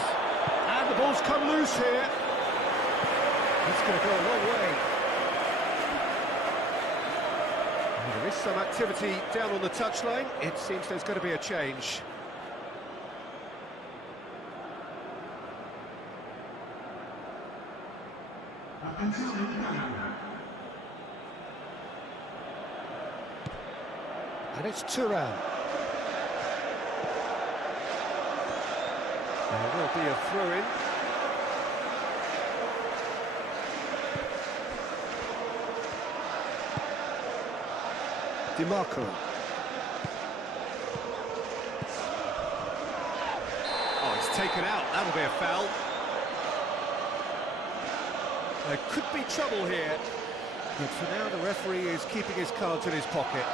And the ball's come loose here. That's going to go a long way. And there is some activity down on the touchline. It seems there's going to be a change. And it's Thuram. There will be a throw-in. DiMarco. Oh, it's taken out. That'll be a foul. There could be trouble here. But for now, the referee is keeping his cards in his pocket.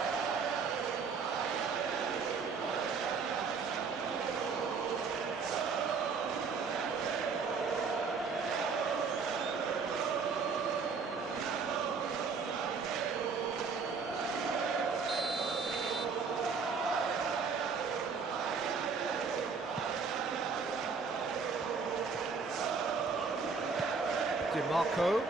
DiMarco.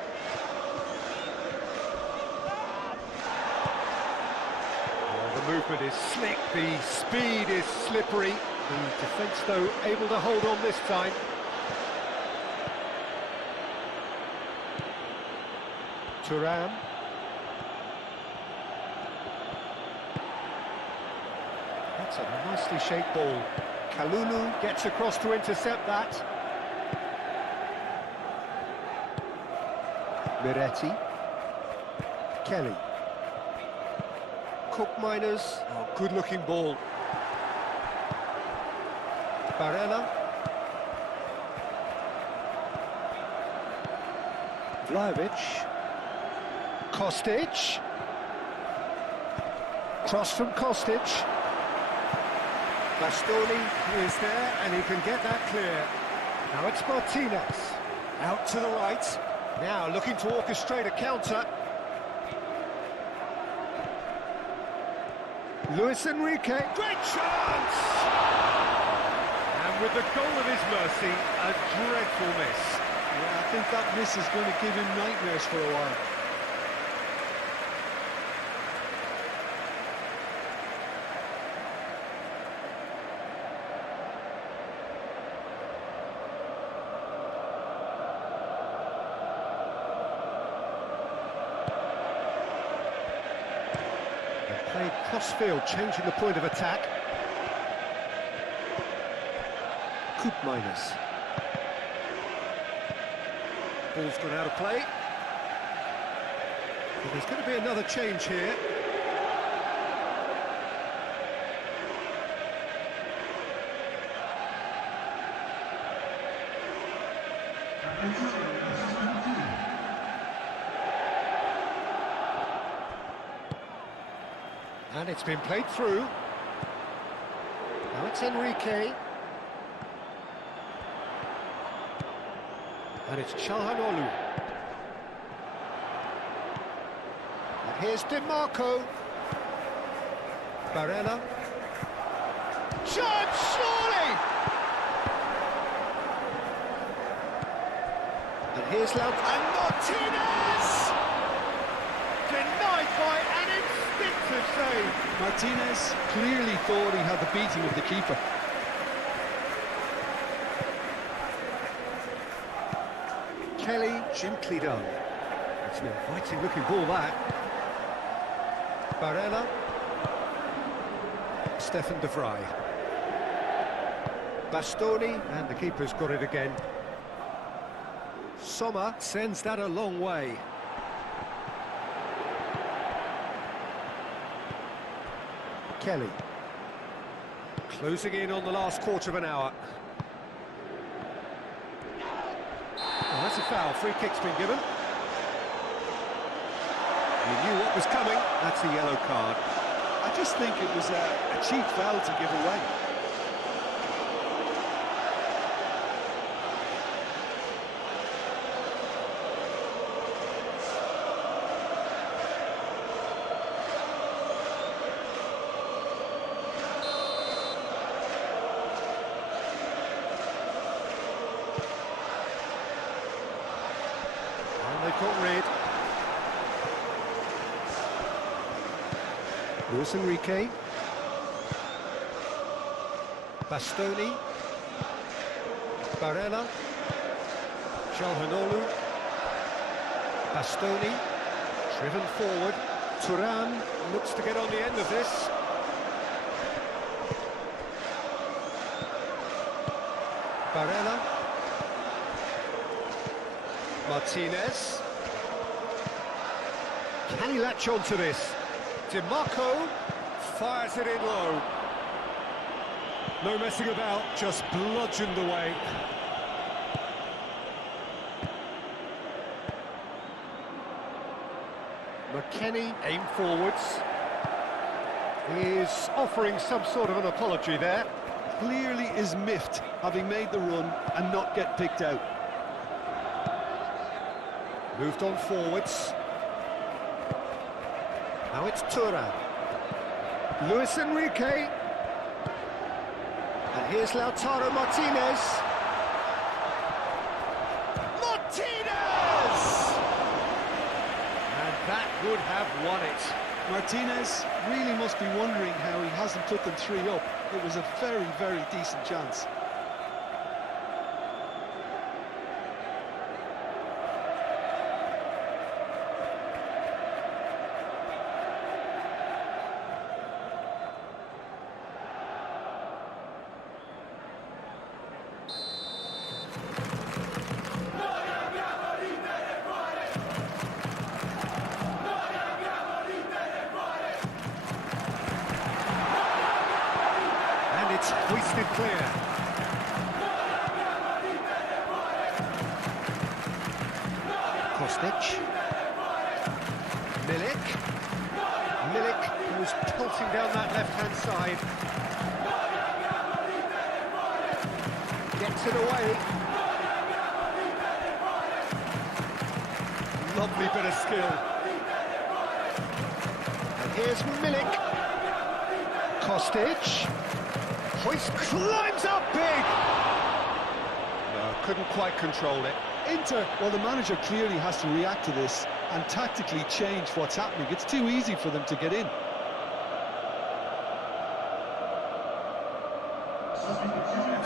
Oh, the movement is slick, the speed is slippery. The defence, though, able to hold on this time. Thuram. That's a nicely shaped ball. Kalulu gets across to intercept that. Miretti. Kelly. Cook Miners. Oh, good-looking ball. Barella. Vlahovic. Kostic. Cross from Kostic. Bastoni is there, and he can get that clear. Now it's Martinez. Out to the right. Now looking to orchestrate a counter. Luis Enrique. Great chance! And with the goal of his mercy, a dreadful miss. Yeah, I think that miss is going to give him nightmares for a while. Played cross-field, changing the point of attack. Coop Miners. Ball's gone out of play. Well, there's going to be another change here. And it's been played through. Now it's Enrique. And it's Calhanoglu. And here's DiMarco. Barella. Shot, surely! And here's Laut. And Martinez! Denied by an instinctive save. Martinez clearly thought he had the beating of the keeper. Kelly, gently done. It's an inviting looking ball, that. Barella. Stefan de Vrij. Bastoni, and the keeper's got it again. Sommer sends that a long way. Kelly. Closing in on the last quarter of an hour. Oh, that's a foul. Free kick's been given. He knew what was coming. That's a yellow card. I just think it was a cheap foul to give away. got rid. Luis Enrique. Bastoni. Barella. Calhanoglu. Bastoni. Driven forward. Thuram looks to get on the end of this. Barella. Martinez. Can he latch on to this? DiMarco fires it in low. No messing about, just bludgeoned away. McKennie aimed forwards. He's offering some sort of an apology there. Clearly is miffed, having made the run and not get picked out. Moved on forwards. Now it's Thuram. Luis Enrique. And here's Lautaro Martinez. Martinez! And that would have won it. Martinez really must be wondering how he hasn't put them 3 up. It was a very, very decent chance. It's hoisted clear. Kostic. Milik. Milik was pulsing down that left-hand side. Gets it away. Lovely bit of skill. And here's Milik. Kostic. Hoist climbs up big! No, couldn't quite control it. Inter, well, the manager clearly has to react to this and tactically change what's happening. It's too easy for them to get in.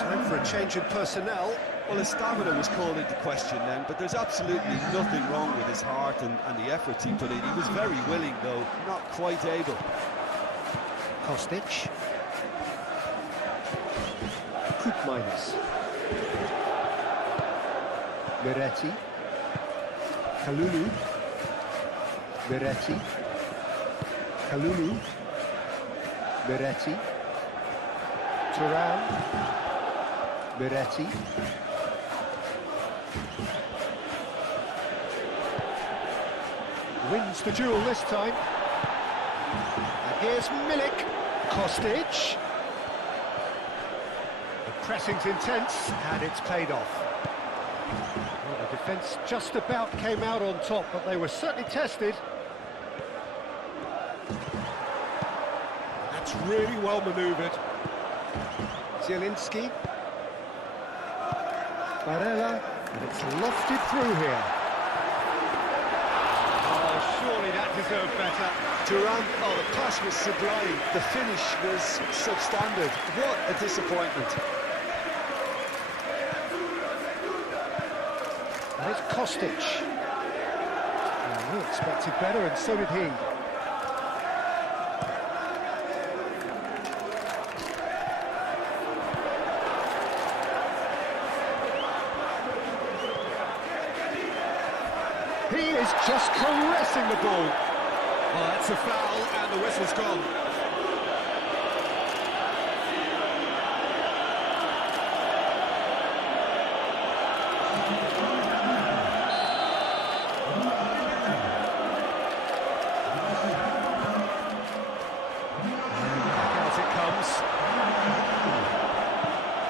Time for a change in personnel. Well, his stamina was called into question then, but there's absolutely nothing wrong with his heart and the efforts he put in. He was very willing, though, not quite able. Kostic. Minus. Beretti. Kalulu. Beretti. Kalulu. Beretti. Thuram. Beretti. Wins the duel this time. And here's Milik. Kostic. Pressing's intense, and it's paid off. Well, the defence just about came out on top, but they were certainly tested. That's really well manoeuvred. Zielinski. Barella, and it's lofted through here. Oh, surely that deserved better. Thuram, oh, the pass was sublime. The finish was substandard. What a disappointment. And it's Kostic. We expected better, and so did he. He is just caressing the ball. Well, that's a foul, and the whistle's gone.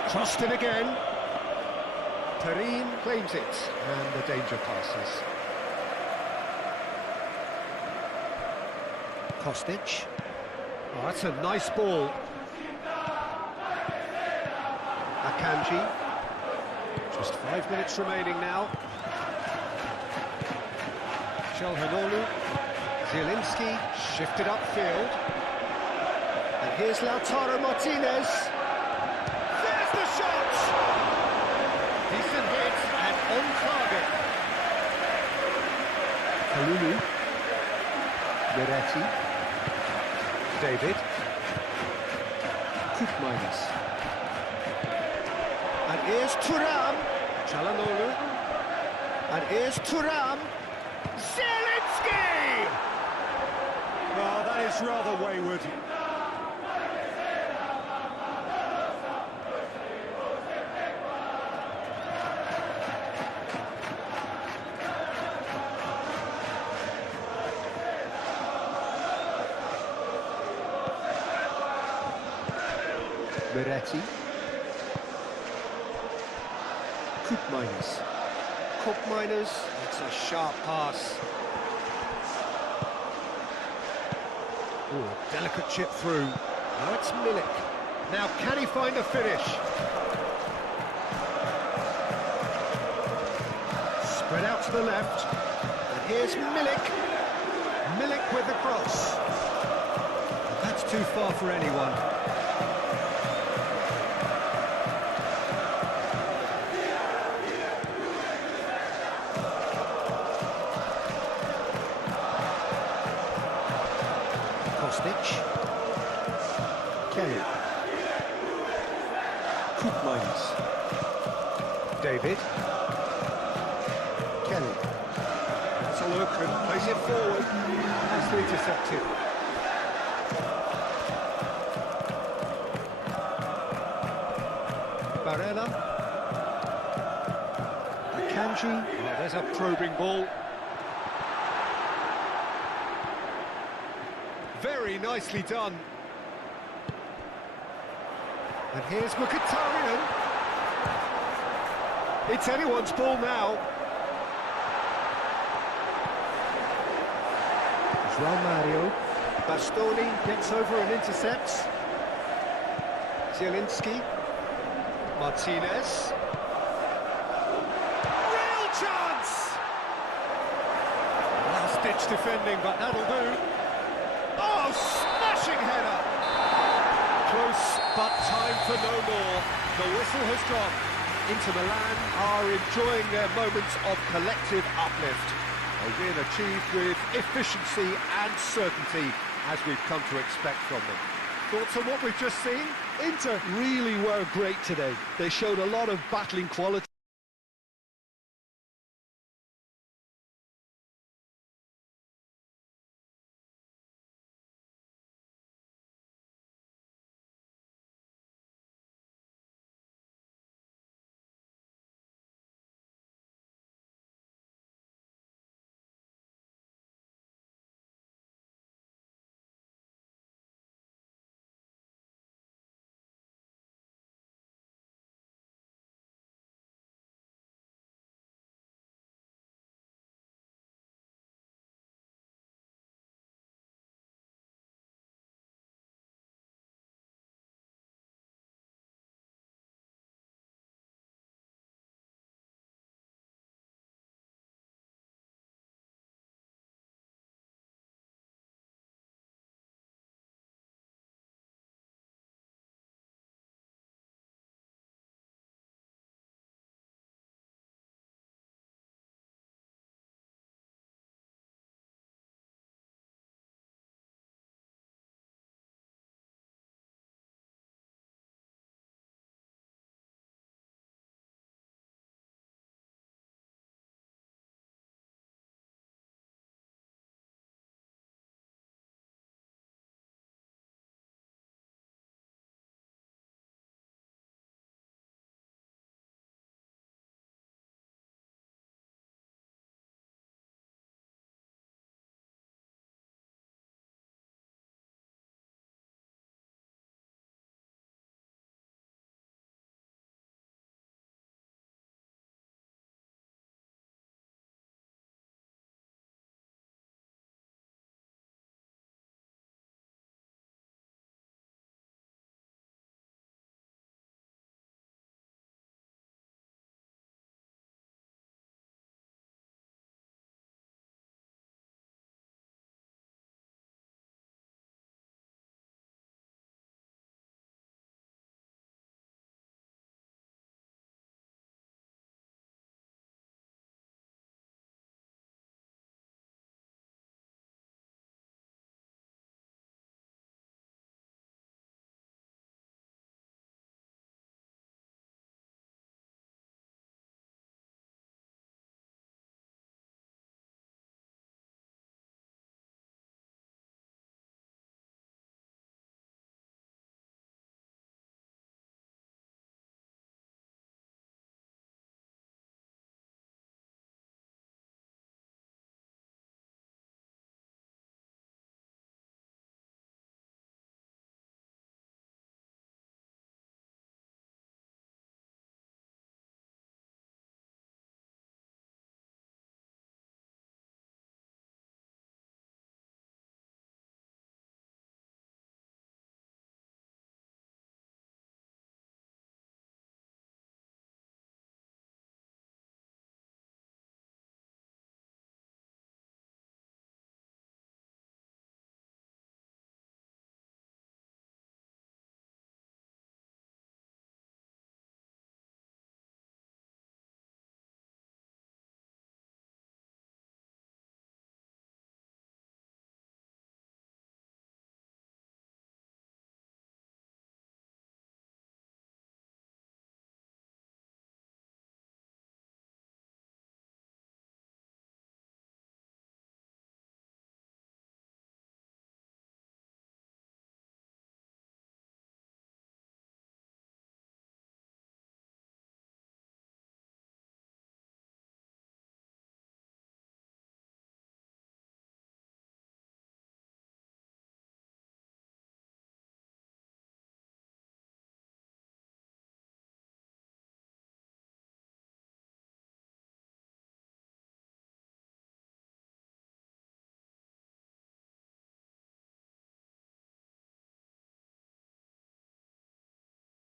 Crossed it again. Perrin claims it, and the danger passes. Kostic. Oh, that's a nice ball. Akanji. Just 5 minutes remaining now. Calhanoglu, Zielinski, shifted upfield. And here's Lautaro Martinez. There's the shot! Decent hit and on target. Kalulu, Miretti, David, Koopmeiners. And here's Thuram, Calhanoglu. And here's Thuram, Zielinski! Well, that is rather wayward. Miretti, Koopmeiners, it's a sharp pass. Oh, delicate chip through. Now it's Milik. Now can he find a finish? Spread out to the left. And here's Milik. Milik with the cross. That's too far for anyone. Kelly, Koopmeiners, David, Kelly, that's a look and plays it forward, nicely intercepted. Barella, Akanji, oh, there's a probing ball. Very nicely done. And here's Mkhitaryan. It's anyone's ball now. João Mario. Bastoni gets over and intercepts. Zielinski. Martinez. Real chance! Last-ditch defending, but that'll do. Oh, smashing header! Close, but time for no more. The whistle has gone. Inter Milan are enjoying their moments of collective uplift. A win achieved with efficiency and certainty, as we've come to expect from them. Thoughts on what we've just seen? Inter really were great today. They showed a lot of battling quality.